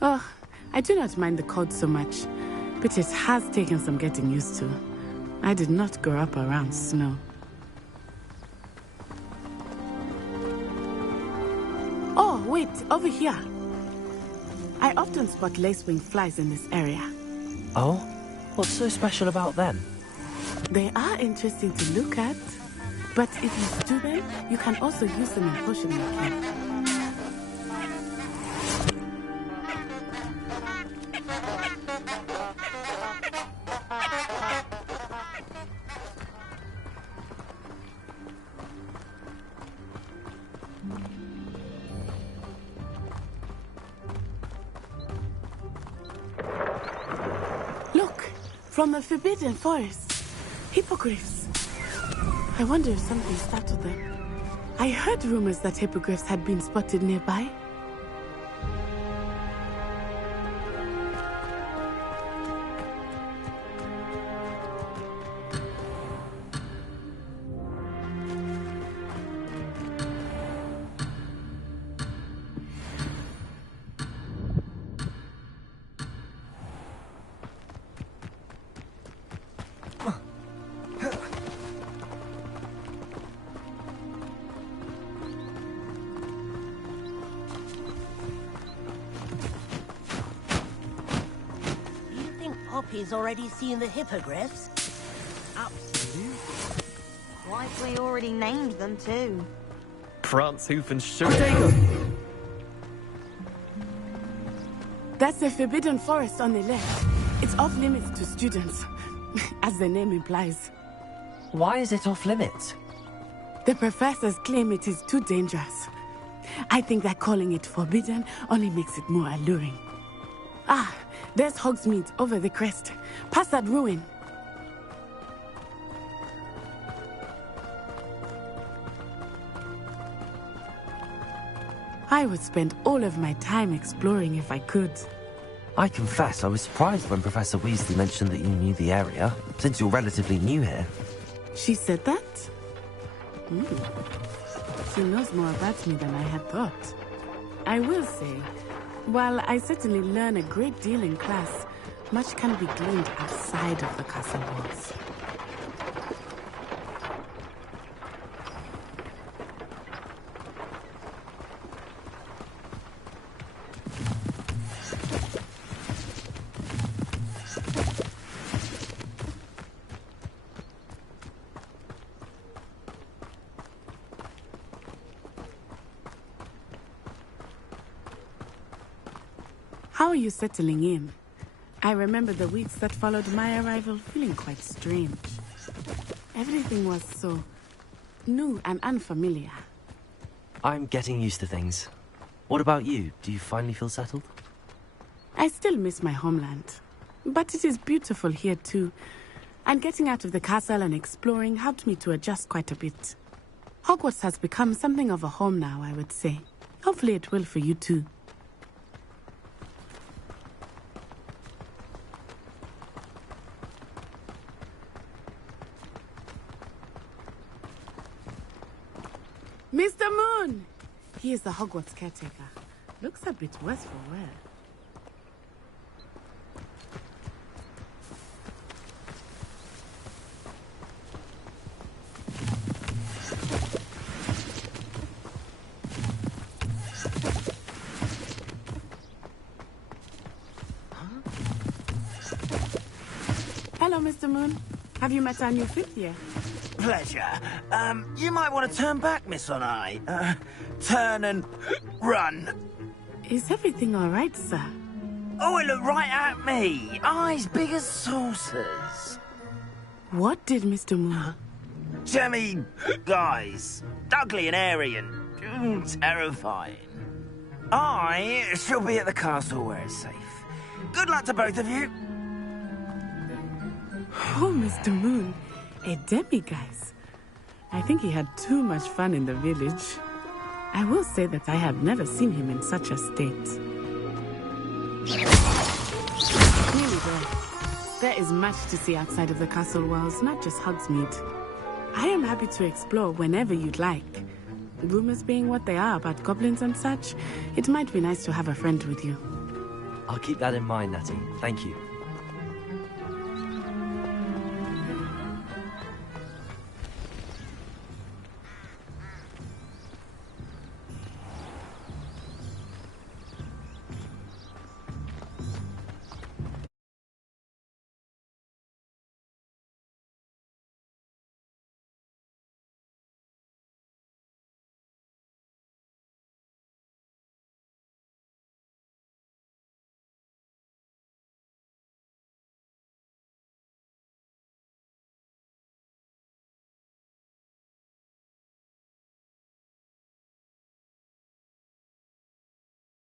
Oh, I do not mind the cold so much, but it has taken some getting used to. I did not grow up around snow. Oh, wait, over here. I often spot lacewing flies in this area. Oh? What's so special about them? They are interesting to look at, but if you stew them, you can also use them in potion making. Look, from the Forbidden Forest. Hippogriffs. I wonder if something startled them. I heard rumors that hippogriffs had been spotted nearby. Poppy's already seen the hippogriffs? Absolutely. Likely already named them too. Prance, hoof, and shoot. That's the Forbidden Forest on the left. It's off limits to students, as the name implies. Why is it off limits? The professors claim it is too dangerous. I think that calling it forbidden only makes it more alluring. Ah, there's Hogsmeade over the crest. Past that ruin. I would spend all of my time exploring if I could. I confess I was surprised when Professor Weasley mentioned that you knew the area, since you're relatively new here. She said that? She knows more about me than I had thought. I will say, while I certainly learn a great deal in class, much can be gleaned outside of the castle walls. How are you settling in? I remember the weeks that followed my arrival feeling quite strange. Everything was so new and unfamiliar. I'm getting used to things. What about you? Do you finally feel settled? I still miss my homeland, but it is beautiful here too. And getting out of the castle and exploring helped me to adjust quite a bit. Hogwarts has become something of a home now, I would say. Hopefully it will for you too. Mr. Moon! He is the Hogwarts caretaker. Looks a bit worse for wear. Hello, Mr. Moon. Have you met our new fifth year? Pleasure. You might want to turn back, Miss On-Eye. Turn and run. Is everything all right, sir? Oh, it looked right at me. Eyes big as saucers. What did Mr. Moon? Jemmy guys. Ugly and airy and terrifying. I shall be at the castle where it's safe. Good luck to both of you. Oh, Mr. Moon. A demiguise. I think he had too much fun in the village. I will say that I have never seen him in such a state. well. There is much to see outside of the castle walls, not just Hogsmeade. I am happy to explore whenever you'd like. Rumors being what they are about goblins and such, it might be nice to have a friend with you. I'll keep that in mind, Natty. Thank you.